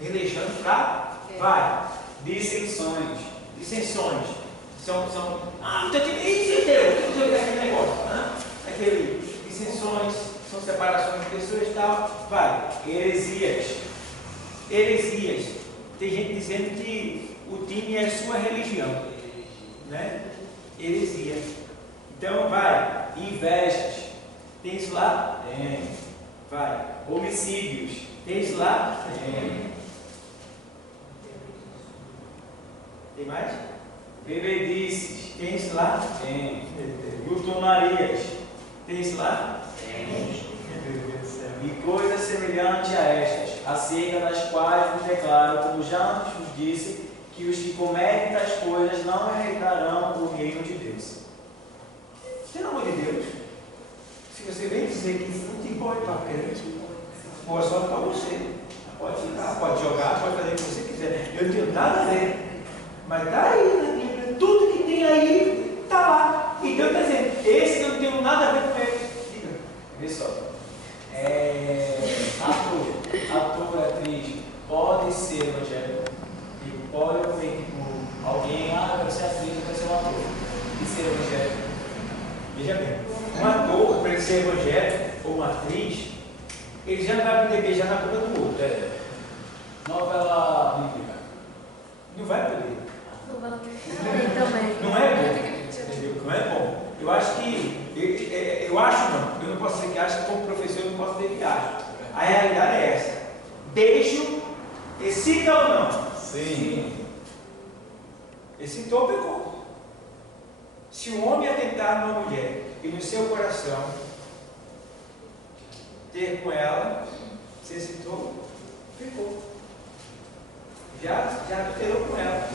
pelejando para, vai. Dissensões. São então aquele negócio, aquele dissensões, são separações de pessoas e tal, vai. Heresias. Tem gente dizendo que o time é sua religião, né? Heresia. Então vai. Invejas. Tem isso lá? Tem. Vai. Homicídios. Tem isso lá? Tem. Tem mais? Bebedices. Tem isso lá? Tem. Glutonarias. Tem isso lá? Tem. E coisas semelhantes a estas, acerca das quais vos declaro, como já antes vos disse, que os que cometem tais coisas não herdarão o reino de Deus. Pelo amor de Deus, se você vem dizer que futebol é para crente, boa sorte para você. Pode ficar, pode jogar, pode fazer o que você quiser. Eu não tenho nada a ver. Mas está aí na Bíblia. Tudo que tem aí está lá. E Deus está dizendo, esse eu não tenho nada a ver com ele. Diga. Vê só. Ator, atriz, pode ser evangélico e pode comer com alguém, eu quero ser atriz, eu quero ser um ator. E ser evangélico. Veja bem, um ator, para ele ser evangélico ou uma atriz, ele já não vai poder beijar na boca do outro. Novela bíblica. Não vai poder. Também. Não é bom. Não é bom. Eu acho que, eu não posso dizer que acho, como professor eu não posso dizer que acho. A realidade é essa. Beijo, excita ou não? Sim. Excitou, pecou. Se um homem atentar numa mulher e no seu coração ter com ela, se excitou, pecou. Já adulterou com ela.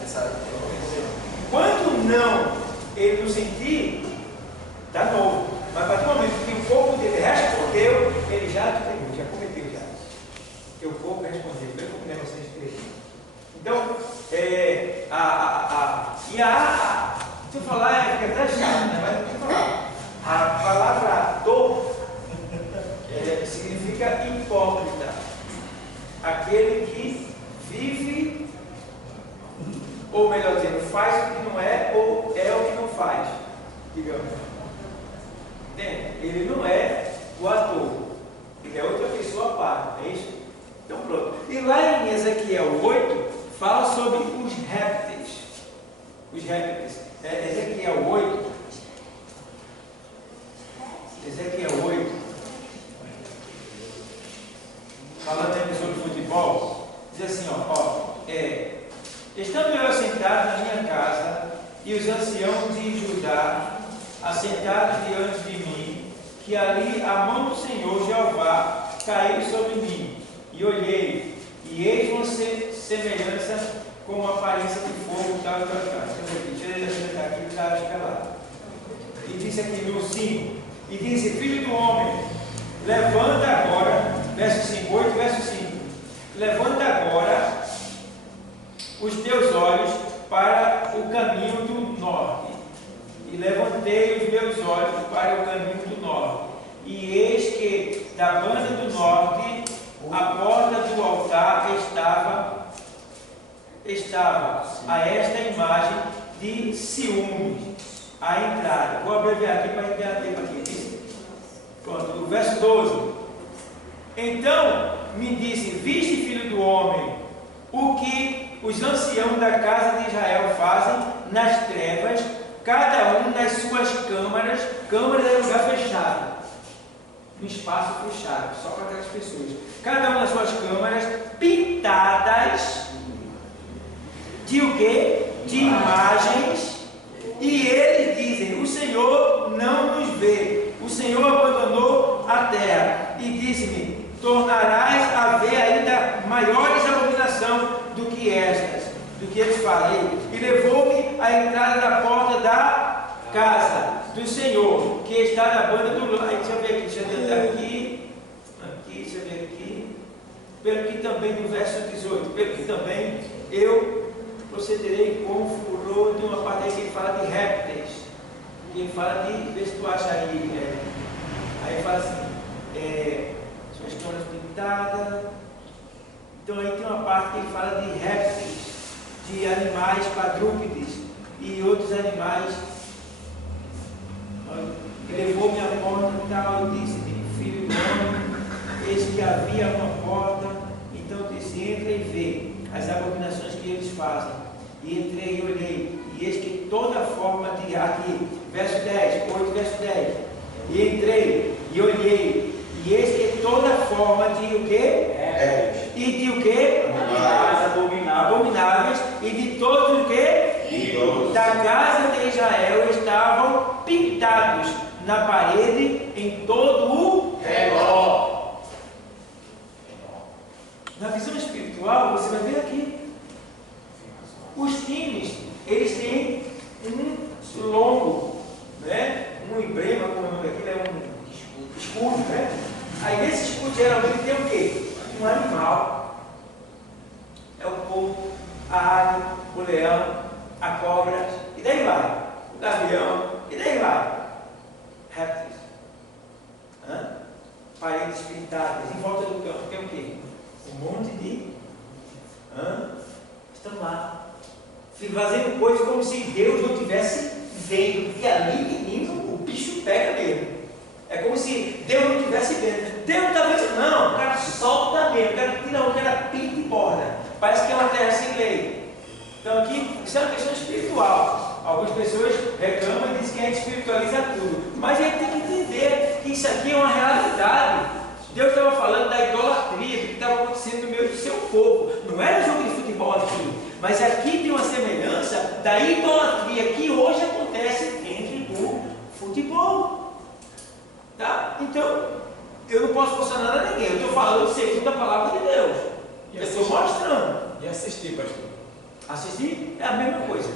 Quando não, ele não sentir, dá novo. Mas a partir do momento que o corpo dele respondeu, ele já adulterou, já cometeu já. Porque o corpo respondeu, foi como negócio de espírito. Então, se eu falar, fica até chato, né? Mas deixa eu falar. A palavra ator significa hipócrita. Aquele que vive, ou melhor dizendo, faz o que não é, ou é o que não faz, digamos. Entende? Ele não é o ator, ele é outra pessoa à parte, é isso? Então pronto. E lá em Ezequiel 8, fala sobre os répteis. Os répteis. Ezequiel 8. Ezequiel 8. Falando aqui sobre futebol, diz assim, estando eu assentado na minha casa, e os anciãos de Judá, assentados diante de mim, que ali a mão do Senhor Jeová caiu sobre mim, e olhei, e eis uma semelhança com uma aparência de fogo, tal. Deixa eu sentar aqui, está escalado. E disse aqui no 5, e disse, filho do homem, levanta agora, verso 5, 8, verso 5, levanta agora os teus olhos para o caminho do norte. E levantei os meus olhos para o caminho do norte. E eis que da banda do norte a porta do altar estava a esta imagem de ciúme, a entrada. Vou abreviar aqui para entender tempo aqui. Pronto, o verso 12. Então me disse: viste, filho do homem, o que os anciãos da casa de Israel fazem nas trevas, cada um nas suas câmaras. Câmara é lugar fechado, um espaço fechado, só para aquelas pessoas. Cada um nas suas câmaras, pintadas de o quê? De imagens. E eles dizem: o Senhor não nos vê, o Senhor abandonou a terra. E disse-me: tornarás a ver ainda maiores abominação do que estas, do que eles falei. E levou-me à entrada da porta da casa do Senhor, que está na banda do norte. Deixa eu ver aqui, deixa eu ver aqui, deixa eu ver aqui. Pelo que também, no verso 18, pelo que também eu procederei com furor. De uma parte aí que ele fala de répteis, que ele fala de, vê se tu acha aí, aí ele fala assim, suas câmaras pintadas. Então aí tem uma parte que ele fala de répteis, de animais quadrúpedes e outros animais. Ele levou-me à porta e tal, e disse-me: filho do homem, eis que havia uma porta. Então disse: entra e vê as abominações que eles fazem. E entrei e olhei, e eis que toda forma de, aqui, verso 10, 8, verso 10. E entrei e olhei, e eis que toda forma de o quê? E de o quê? Abomináveis. E de todos o quê? Da casa de Israel estavam pintados na parede em todo o redor. Na visão espiritual, você vai ver aqui. Os times, eles têm um longo, né? Um emblema, como o nome daquilo é um escudo, né? Aí nesse escudo geralmente tem o quê? Um animal. É o porco, a águia, o leão, a cobra, e daí vai. O gavião, e daí vai. Répteis. Paredes pintadas. Em volta do campo tem o quê? Um monte de... estão lá. Fazendo coisas como se Deus não tivesse vendo. E ali, menino, o bicho pega mesmo. É como se Deus não tivesse vendo. Deus não está vendo, não. O cara solta mesmo. O cara tira, o cara pinta e borda. Parece que é uma terra sem lei. Então aqui, isso é uma questão espiritual. Algumas pessoas reclamam e dizem que a gente espiritualiza tudo. Mas a gente tem que entender que isso aqui é uma realidade. Deus estava falando da idolatria, do que estava acontecendo no meio do seu povo. Não era jogo de futebol aqui. Mas aqui tem uma semelhança da idolatria que hoje acontece dentro do futebol. Tá? Então, eu não posso forçar nada a ninguém. Eu estou falando segundo a palavra de Deus. Eu estou mostrando. E assistir, pastor? Assistir é a mesma coisa.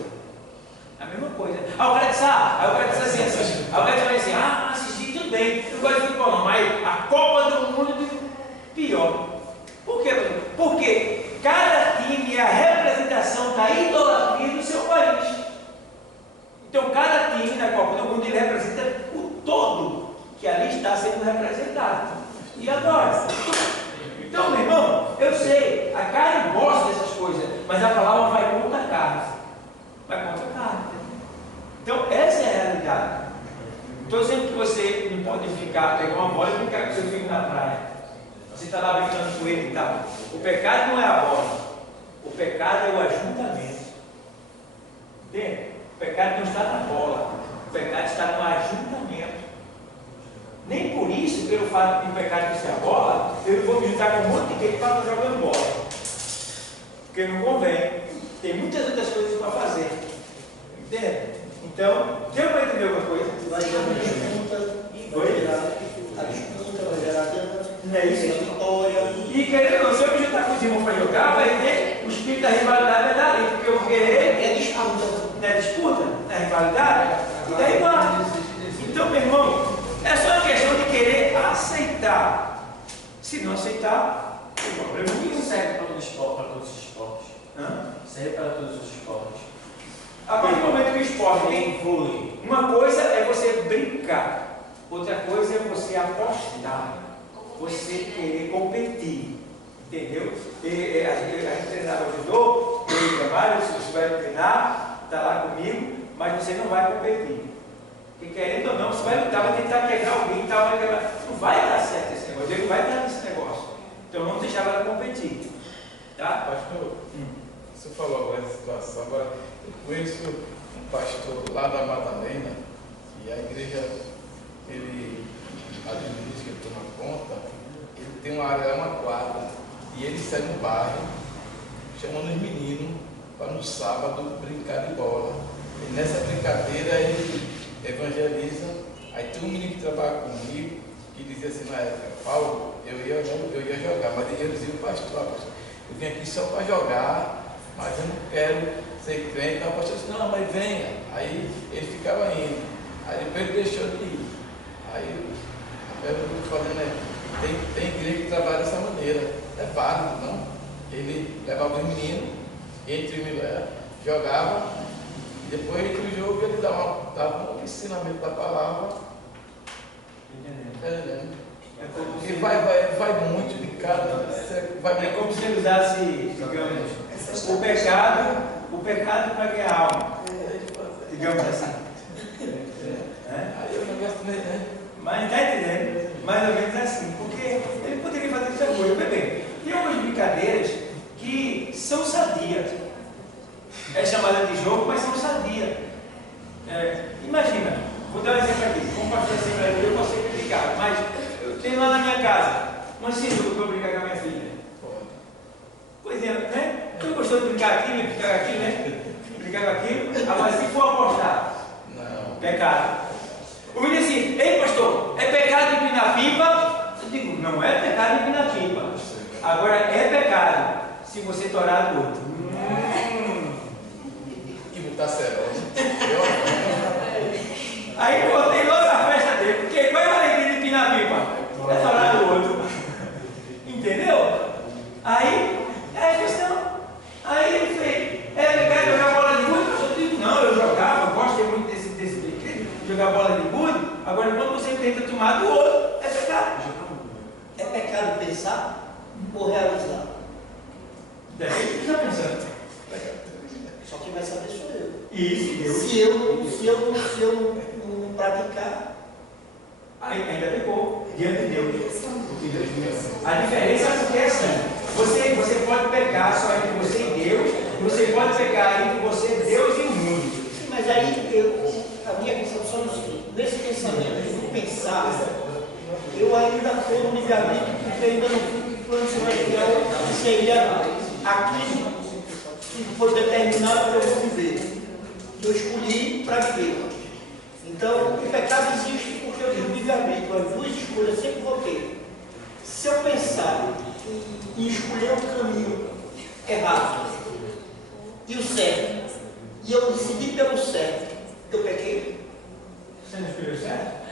É a mesma coisa. Aí o cara diz assim, aí o cara diz assim, assistir tudo bem. Eu gosto de futebol não, mas a Copa do Mundo pior. Por quê? Porque cada time é a representação da idolatria do seu país. Então cada time na Copa do Mundo ele representa o todo que ali está sendo representado. E agora? Então, meu irmão, eu sei, a carne gosta dessas coisas, mas a palavra vai contra a carne. Vai contra a carne. Então, essa é a realidade. Estou dizendo que você não pode pegar uma bola e brincar com seu filho na praia. Você está lá brincando com ele e tal. O pecado não é a bola. O pecado é o ajuntamento. Entende? O pecado não está na bola. O pecado está no ajuntamento. Nem por isso, pelo fato de o pecado não ser a bola, eu vou me juntar com um monte de gente para estar jogando bola. Porque não convém. Tem muitas outras coisas para fazer. Entende? Então, deu para entender alguma coisa? Vai gerar disputa, vai gerar dano, não é isso? vitória. E querendo ou não, se eu me juntar com os irmãos para jogar, vai ter o espírito da rivalidade vai dar ali, porque eu vou querer. É disputa. Não é disputa? Não é rivalidade? E daí vai. Então, meu irmão, é só uma questão de querer aceitar. Se não aceitar, não tem problema nenhum. Serve para todos os esportes. serve para todos os esportes. A partir do momento que o esporte tem Tem vôlei. uma coisa é você brincar, outra coisa é você apostar, você querer competir, entendeu? A gente treinava judô, eu trabalho, se você vai treinar, está lá comigo, mas você não vai competir. Porque querendo ou não, você vai lutar, vai tentar quebrar alguém, não vai dar certo esse negócio, ele não vai dar esse negócio. Então não deixava ela competir. Tá? Pastor, você falou agora essa situação, agora eu conheço um pastor lá da Madalena, e a igreja, ele administra, que ele toma conta, ele tem uma área, uma quadra, e ele sai no bairro, chamando os meninos para no sábado brincar de bola. E nessa brincadeira ele evangeliza. Aí tem um menino que trabalha comigo, que dizia assim na época: Paulo, eu ia jogar, mas ele dizia: pastor, eu vim aqui só para jogar, mas eu não quero ser crente. Então o pastor disse: não, mas venha. Aí ele ficava indo, aí depois ele deixou de ir. Aí a pergunta que eu estou fazendo é: tem igreja que trabalha dessa maneira, é válido, não? Ele levava os meninos, entre mulher, jogava, e depois do jogo ele dava um ensinamento da palavra. Entendendo? Porque vai muito de cada. É como se ele usasse, digamos, o pecado para ganhar alma. Digamos assim. Aí eu não gosto nem, né? Mas está entendendo? Mais ou menos assim. Porque ele poderia fazer outra coisa. Bem, tem algumas brincadeiras que são sadias. É chamada de jogo, mas são sadias. Imagina, vou dar um exemplo aqui. Como pastor da Assembleia, eu posso ser criticado, mas eu tenho lá na minha casa uma sinuca para eu brincar com a minha filha. Pois é, né? Tu gostou de brincar aqui, brincar aqui, né? Brincar com aquilo. Agora, se for apostar, Não. pecado. O menino assim: ei pastor, é pecado empinar pipa? Eu digo: não é pecado empinar pipa. Agora, é pecado se você torar do outro. E botar cerol. Aí eu botei logo a festa dele, porque qual é a alegria de empinar pipa? É torar do outro. Entendeu? Aí, é a questão. Aí ele fez: é pecado jogar bola de gude? Eu digo: não, eu jogava, eu gosto muito desse brinquedo, jogar bola de gude. Agora, quando você tenta tomar do outro, é pecado. É pecado pensar ou realizar? Deve que está pensando. Só quem vai saber sou eu. Isso, Deus. Se eu não praticar, Ainda pecou diante de Deus. A diferença é que é assim: você pode pecar só entre você e Deus, você pode pecar entre você, Deus e o mundo. sim, mas aí a minha concepção é o seguinte: nesse pensamento de pensar, eu ainda estou no livre-arbítrio, porque ainda não fui para o plano celestial, que seria aquilo que foi determinado para eu viver, que eu escolhi para viver. Então, o pecado existe porque eu tenho livre-arbítrio, as duas escolhas eu sempre vou ter. Se eu pensar em escolher um caminho errado e o certo, e eu decidir pelo certo, eu pequei. Você não escolheu certo?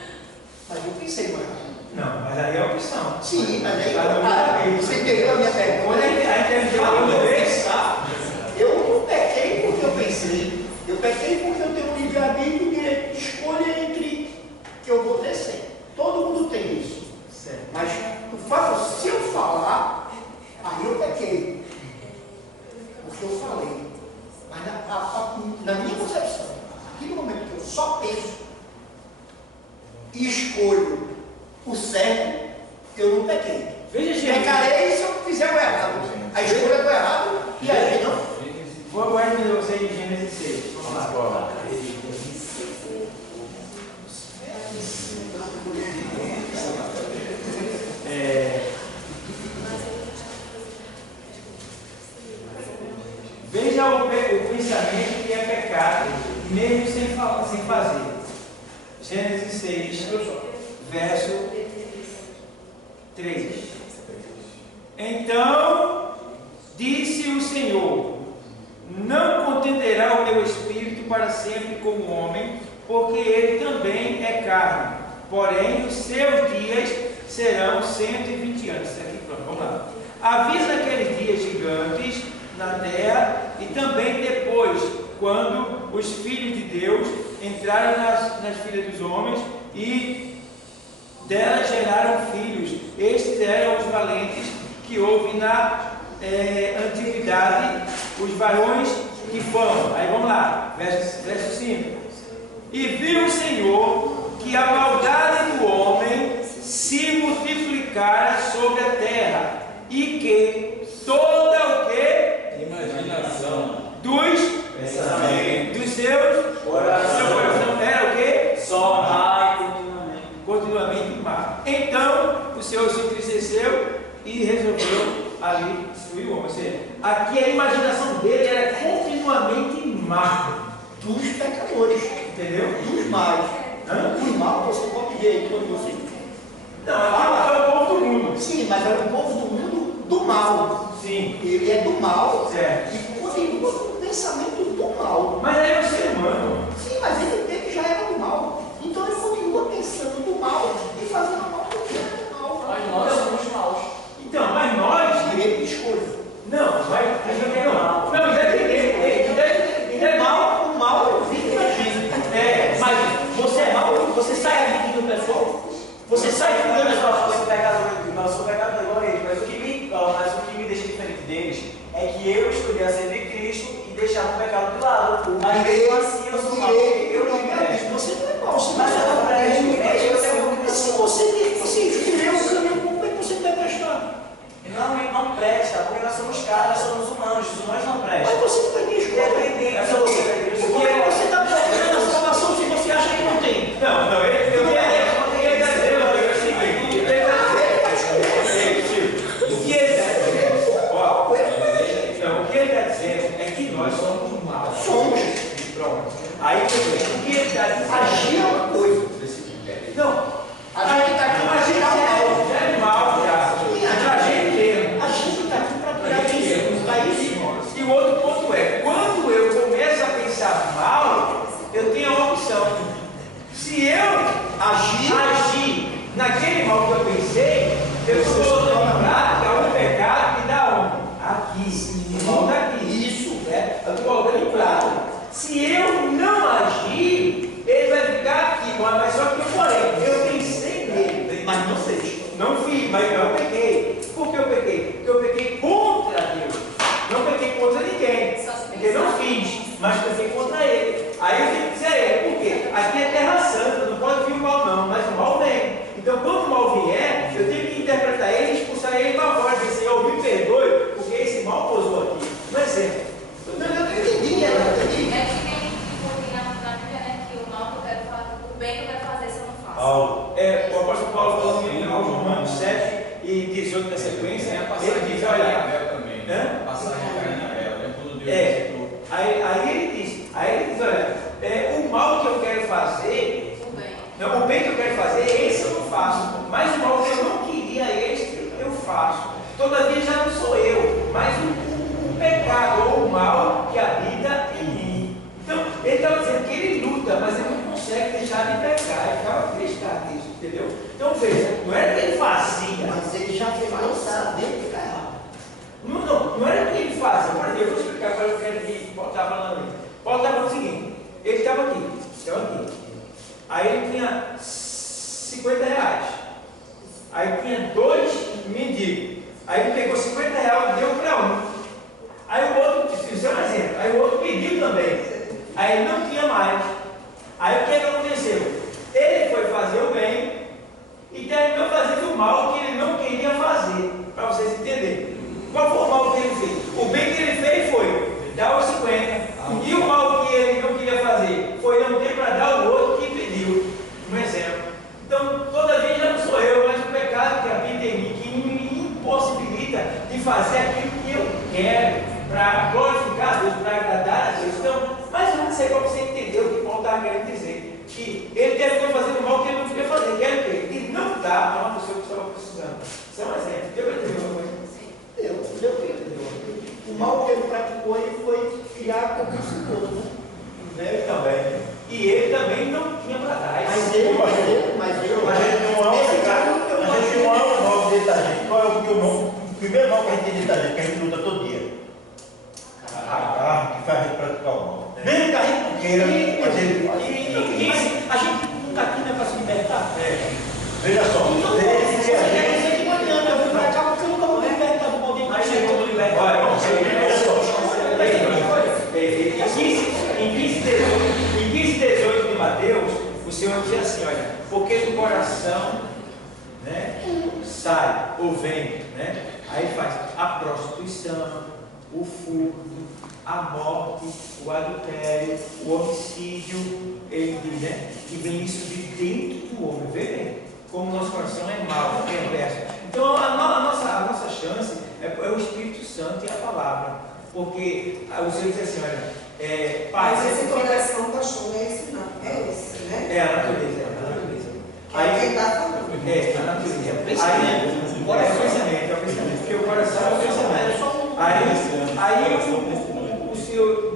Mas eu pensei mais. Não, mas aí é a opção. Sim, mas aí você entendeu a minha pergunta? Quando a gente falou uma vez, Eu não pequei porque eu pensei. Eu pequei porque eu tenho um livre-arbítrio e direito de escolha entre que eu vou descer. Todo mundo tem isso. certo. Mas o fato, se eu falar, aí eu pequei. Porque eu falei. Mas na minha concepção, aqui no momento que eu só penso e escolho o certo, eu não pequei. Veja, gente. Pecarei se eu fizer o errado. A escolha é o errado e aí não. Vou agora dizer você em Gênesis 6. Vamos lá. Veja o pensamento que é pecado, mesmo sem fazer. Gênesis 6, verso 3. Então disse o Senhor: não contenderá o meu espírito para sempre com o homem, porque ele também é carne, porém os seus dias serão 120 anos. Aqui, pronto, vamos lá. Havia naqueles dias gigantes na terra, e também depois, quando os filhos de Deus entraram nas filhas dos homens e delas geraram filhos. Estes eram os valentes que houve na antiguidade, os varões que foram. Aí vamos lá, verso 5. E viu o Senhor que a maldade do homem se multiplicara sobre a terra, e que toda o que? Imaginação Dos Pensamento. dos seus coração era o que? Só mal Continuamente má. Então o Senhor se entristeceu e resolveu ali destruir o homem. Ou seja, aqui a imaginação dele era continuamente má. Dos pecadores, Entendeu? dos maus. Hã? Os maus você pode ver aí quando você. Não, aqui é o povo do mundo. Sim, mas é o povo do mundo do mal. Sim. Ele é do mal. Certo. E continua com o pensamento do mal. Mas aí é o ser humano. Sim, mas ele já era do mal. Então ele continua pensando do mal e fazendo mal porque era do mal. Mas nós somos maus. Então, mas nós. Direito de escolha. Não, mas a gente é mal. Não, é mal. O mal vive na gente. Mas você é mal, você sai ali do pessoal, você sai cuidando das Eu pessoas. sou pecador, eu sou pecador igual a eles, mas o que me deixa diferente deles é que eu escolhi a ser de Cristo e deixar o pecado de lado. Mas mesmo assim eu sou mal, porque eu não me presto. Você não é mal, se Mas eu não presto, se você escolheu o caminho, como é que você vai prestar? Não presta, porque nós somos caras, nós somos humanos, os humanos não Mas prestam. você não vai ter escolha. Como é que você está procurando a salvação se você acha que não tem? Não, ele está dizendo é o seguinte. O que ele está dizendo? Ó, então, o que ele está dizendo é que nós somos maus. Somos. Pronto. Aí, o que ele está dizendo? Agir é uma coisa. Não. A gente está aqui para tirar o mal. Já é mal, já. A gente mesmo. A gente está aqui para tirar isso. Para isso. E o outro ponto é, quando eu começo a pensar mal, eu tenho a opção. Se eu agir naquele mal que eu pensei, eu estou colocando em prática um pecado que dá onde? Aqui. O mal daqui. Isso, né? Eu estou colocando em prática. Se eu não agir, ele vai ficar aqui. Mas só que eu pensei nele. Mas não fez. Não fiz, mas eu pequei. Por que eu pequei? Porque eu pequei contra Deus. Não pequei contra ninguém. Porque não fiz, mas pequei contra ele. Aí eu tenho que dizer a ele, por quê? Aqui é terra santa, não pode vir o mal não, mas o mal vem. Então quando o mal vier, eu tenho que interpretar ele e expulsar ele para fora. Dizer, Senhor, me perdoe, porque esse mal pousou aqui. Um exemplo. Não, eu entendi, eu entendi. É que tem um pouquinho na Bíblia, né? Que o mal que eu quero fazer, o bem que eu quero fazer, se eu não faço. O apóstolo Paulo falando em Romanos 7 e 18 na sequência, ele diz, olha, também. Hã? Passagem de Caim e Abel, né? Quando Deus aí ele diz, olha, o mal que eu quero fazer, O bem. não, o bem que eu quero fazer, esse eu não faço, mas o mal que eu não queria, este eu faço. Todavia já não sou eu, mas o pecado ou o mal que habita em mim. Então, ele estava dizendo que ele luta, mas ele não consegue deixar de pecar, ele ficava triste nisso, entendeu? Então veja, não era que ele fazia, Mas ele já fez sabendo que está errado. não era o que ele fazia. Por exemplo, eu vou explicar agora o que ele estava falando ali. Paulo estava falando o seguinte: ele estava aqui. Aí ele tinha 50 reais. Aí tinha 2 mendigos. Aí ele pegou 50 reais e deu para um. Aí o outro, isso é um exemplo. Aí o outro pediu também. Aí ele não tinha mais. Aí o que aconteceu? Ele foi fazer o bem e terminou fazendo o mal que ele não queria fazer. Para vocês entenderem. Qual foi o mal que ele fez? O bem que ele fez foi dar os 50. E o mal que ele não queria fazer foi não ter para dar o outro que pediu. Um exemplo. Então, toda vez já não sou eu, mas o pecado que habita em mim, que me impossibilita de fazer aquilo que eu quero, para glorificar a Deus, para agradar a Deus. Então, mais ou menos aí para você entender o que Paulo estava querendo dizer. Que ele terminou fazendo o mal que ele não queria fazer. Que era o quê? Ele não dá para uma pessoa que estava precisando. Isso é um exemplo. Deu para entender uma coisa? Deu para entender. O mal que ele praticou, ele foi criar como esposo, né? Ele também. E ele também não tinha para dar. Mas ele, A gente não é o mal dentro da gente. Qual é o primeiro mal que a gente tem dentro da gente, que a gente luta todo dia? Veja só, Então, você quer dizer que não adianta, eu vou pra cá porque eu nunca vou libertar do maldito. Mas chegou no libertar. Olha, veja só. Em 15:18 de Mateus, o Senhor diz assim, olha, porque do coração, né, sai ou vem, né, aí faz a prostituição, o furto, a morte, o adultério, o homicídio, ele diz, né, que vem isso de dentro do homem, vê bem, como o nosso coração é mau, é perverso. Então a nossa chance é o Espírito Santo e a palavra, porque o Senhor diz assim, olha, Pai, mas esse coração, pastor, não é esse não, é esse, né? É a natureza, é a natureza. Aí quem está falando. É, a natureza. Aí, o pensamento, porque o coração é o pensamento. Aí o Senhor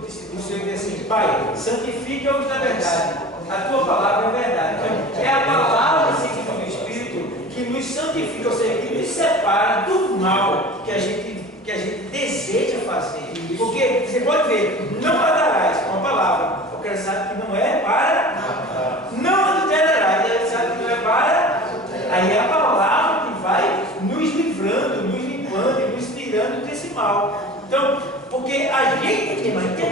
diz assim, Pai, santifica-os na verdade. A tua palavra é verdade. Então, é a palavra seguida do Espírito que nos santifica, ou seja, que nos separa do mal que a gente deseja fazer. Porque você pode ver, não matarás, uma palavra. O cara sabe que não é para. Não adulterarás, ele sabe que não é para. Aí é a palavra que vai nos livrando, nos limpando, nos tirando desse mal. Então, porque a gente tem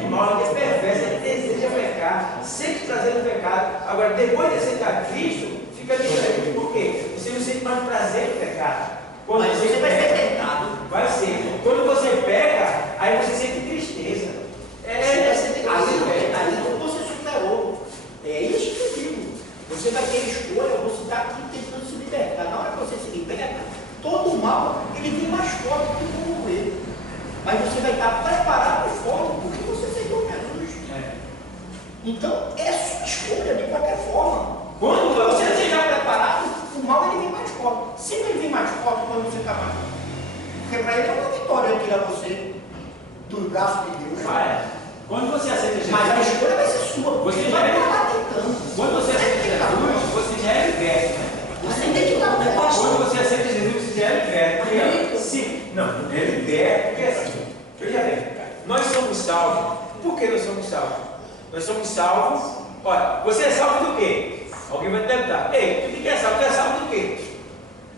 mal, a gente é perverso, a gente deseja pecar, sempre trazendo pecado. Agora, depois de aceitar Cristo, fica diferente. Por quê? Você não sente mais prazer em pecar. Quando mas você vai ser tentado. Vai ser. Quando você peca, aí você sente tristeza. Aí quando você superou. É isso que eu digo. Você vai ter escolha, você está aqui tentando se libertar. Na hora que você se liberta, todo o mal, ele vem mais forte do que o morrer. Mas você vai estar preparado e forte porque você aceitou Jesus. Então, é sua escolha de qualquer forma. Quando você esteja preparado, o mal ele vem mais forte. Sempre ele vem mais forte quando você está mais forte. Porque para ele é uma vitória tirar você do braço de Deus. Quando você aceita Jesus, mas a escolha vai ser sua. Você já vai estar tentando. Quando você aceita Jesus, você já é liberto. Você tem que estar preparado. Quando você aceita Jesus, você já é liberto. Sim, não, é liberto, porque assim, veja bem, nós somos salvos. Por que nós somos salvos? Nós somos salvos. Olha, você é salvo do quê? Alguém vai te perguntar, ei, tu que é salvo? Tu é salvo do quê?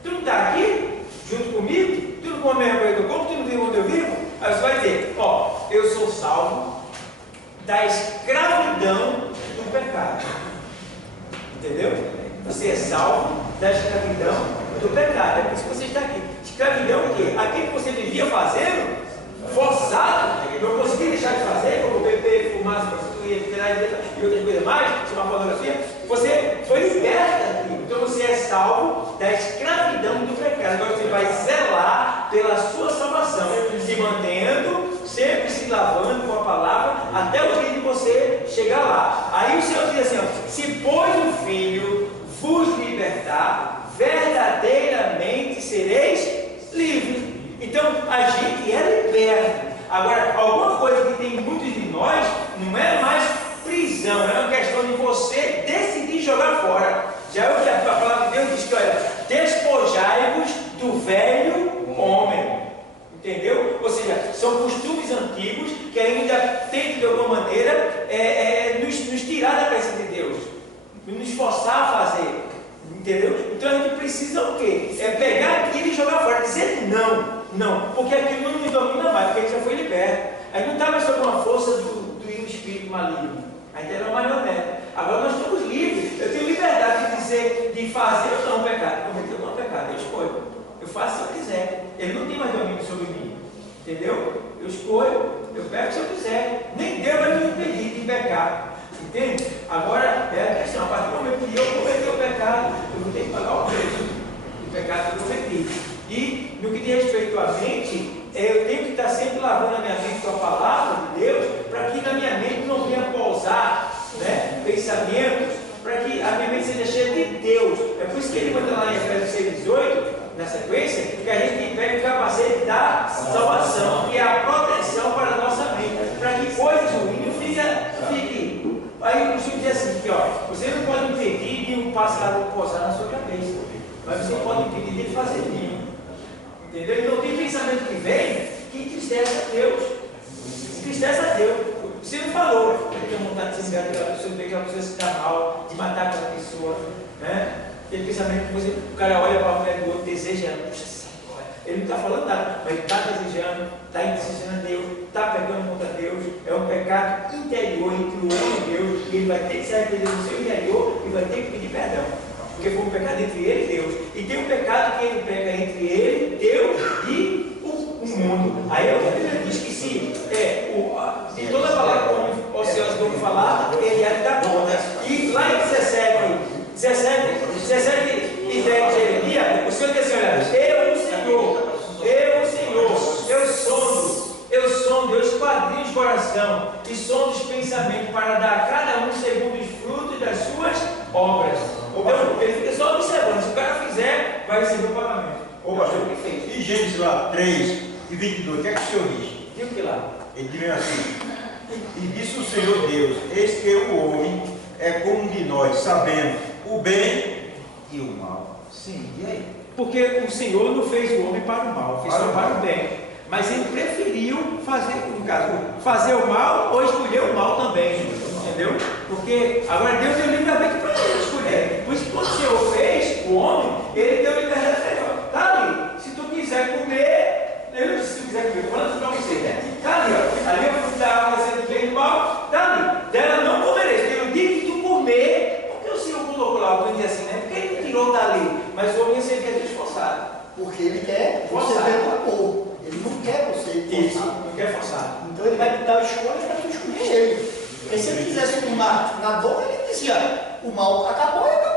Tu não está aqui, junto comigo? Tu não come a mesma coisa que eu como? Tu não vive onde eu vivo? Aí você vai dizer, ó, eu sou salvo da escravidão do pecado. Entendeu? Você é salvo da escravidão do pecado. É por isso que você está aqui. Escravidão o quê? Aquilo que você vivia fazendo, forçado, não conseguia deixar de fazer, como beber, fumar, se prostituir, e outras coisas mais, chamar pornografia, você foi liberto daquilo. Então você é salvo da escravidão do pecado. Agora você vai zelar pela sua salvação, se mantendo, sempre se lavando com a palavra, até o dia de você chegar lá. Aí o Senhor diz assim, ó, se pois o Filho vos libertar, verdadeiramente sereis livres. Então a gente é liberto. Agora, alguma coisa que tem muitos de nós não é mais prisão, é uma questão de você decidir jogar fora. Já é o que a palavra de Deus diz que, olha, despojai-vos do velho homem. Entendeu? Ou seja, são costumes antigos que ainda tentam de alguma maneira nos tirar da presença de Deus, nos forçar a fazer. Entendeu? Então a gente precisa o quê? É pegar aquilo e jogar fora, dizer não, porque aquilo não nos domina mais, porque a gente já foi liberto. A gente não está mais sob uma força do espírito maligno, a gente era uma marionete. Agora nós estamos livres, eu tenho liberdade de dizer, de fazer ou não pecado, cometer ou não pecado, eu escolho, eu faço se eu quiser, ele não tem mais domínio sobre mim, entendeu? Eu escolho, eu pego se eu quiser, nem Deus vai me impedir de pecar. Entende? Agora é a questão, a partir do momento que eu cometi o pecado, eu vou ter que pagar o preço do pecado que eu cometi. E no que diz respeito à mente, eu tenho que estar sempre lavando a minha mente com a palavra de Deus, para que na minha mente não venha pousar, né, pensamentos, para que a minha mente seja cheia de Deus. É por isso que ele manda lá em Efésios 6:18, na sequência, que a gente pega o capacete da salvação, que é a proteção para a nossa mente, para que coisas ruins não fiquem. Aí o Senhor diz assim, que ó, você não pode impedir de um pássaro pousar na sua cabeça, mas você pode impedir de fazer ninho. Entendeu? Então tem pensamento que vem que entristece a Deus. Entristece a Deus. Você não falou, eu tenho vontade de se enganar, a pessoa se dar mal, de matar aquela pessoa, né? Aquele pensamento que o cara olha para a mulher do outro, deseja, puxa, ele não está falando nada, mas está desejando Deus, está pecando contra Deus, é um pecado interior entre o homem e Deus, e ele vai ter que se arrepender no seu interior e vai ter que pedir perdão, porque foi um pecado entre ele e Deus, e tem um pecado que ele peca entre ele, Deus e o mundo. Aí a Bíblia diz que se toda a palavra como ociosa que eu vou falar, ele é da conta. E lá em 17 e 10 de Jeremias, o Senhor diz assim: olha, eu sondo, eu esquadrinho de coração e sondo os pensamentos para dar a cada um segundo os frutos das suas obras. Então, ele fica só observando, se o cara fizer, vai receber o pagamento. Ô pastor, e Gênesis lá 3:22, o que é que o Senhor diz? Diga o que lá? Ele diz assim: e disse o Senhor Deus, eis que o homem é como um de nós, sabendo o bem e o mal. Sim, e aí? Porque o Senhor não fez o homem para o mal, fez só para o bem. Mas ele preferiu fazer o mal ou escolher o mal também. Entendeu? Porque agora Deus deu livre-arbítrio para ele escolher. Por isso que quando o Senhor fez o homem, ele deu liberdade para ele. Está ali. Se tu quiser comer, eu não disse se tu quiser comer, falando para você, né? Está ali, ó. Ali eu vou te dar a receita do bem e do mal. Está ali. Dela não comereis. Porque no dia que tu comer, porque o Senhor colocou lá, eu dizer assim, né? Porque ele tirou dali. Mas o homem sempre é esforçado. Porque ele quer você pelo amor. Ele não quer você forçar. Não quer forçar. Então ele vai te dar escolhas para tu escolher ele. Porque se ele quisesse tomar na dor, ele dizia: o mal acabou e acabou.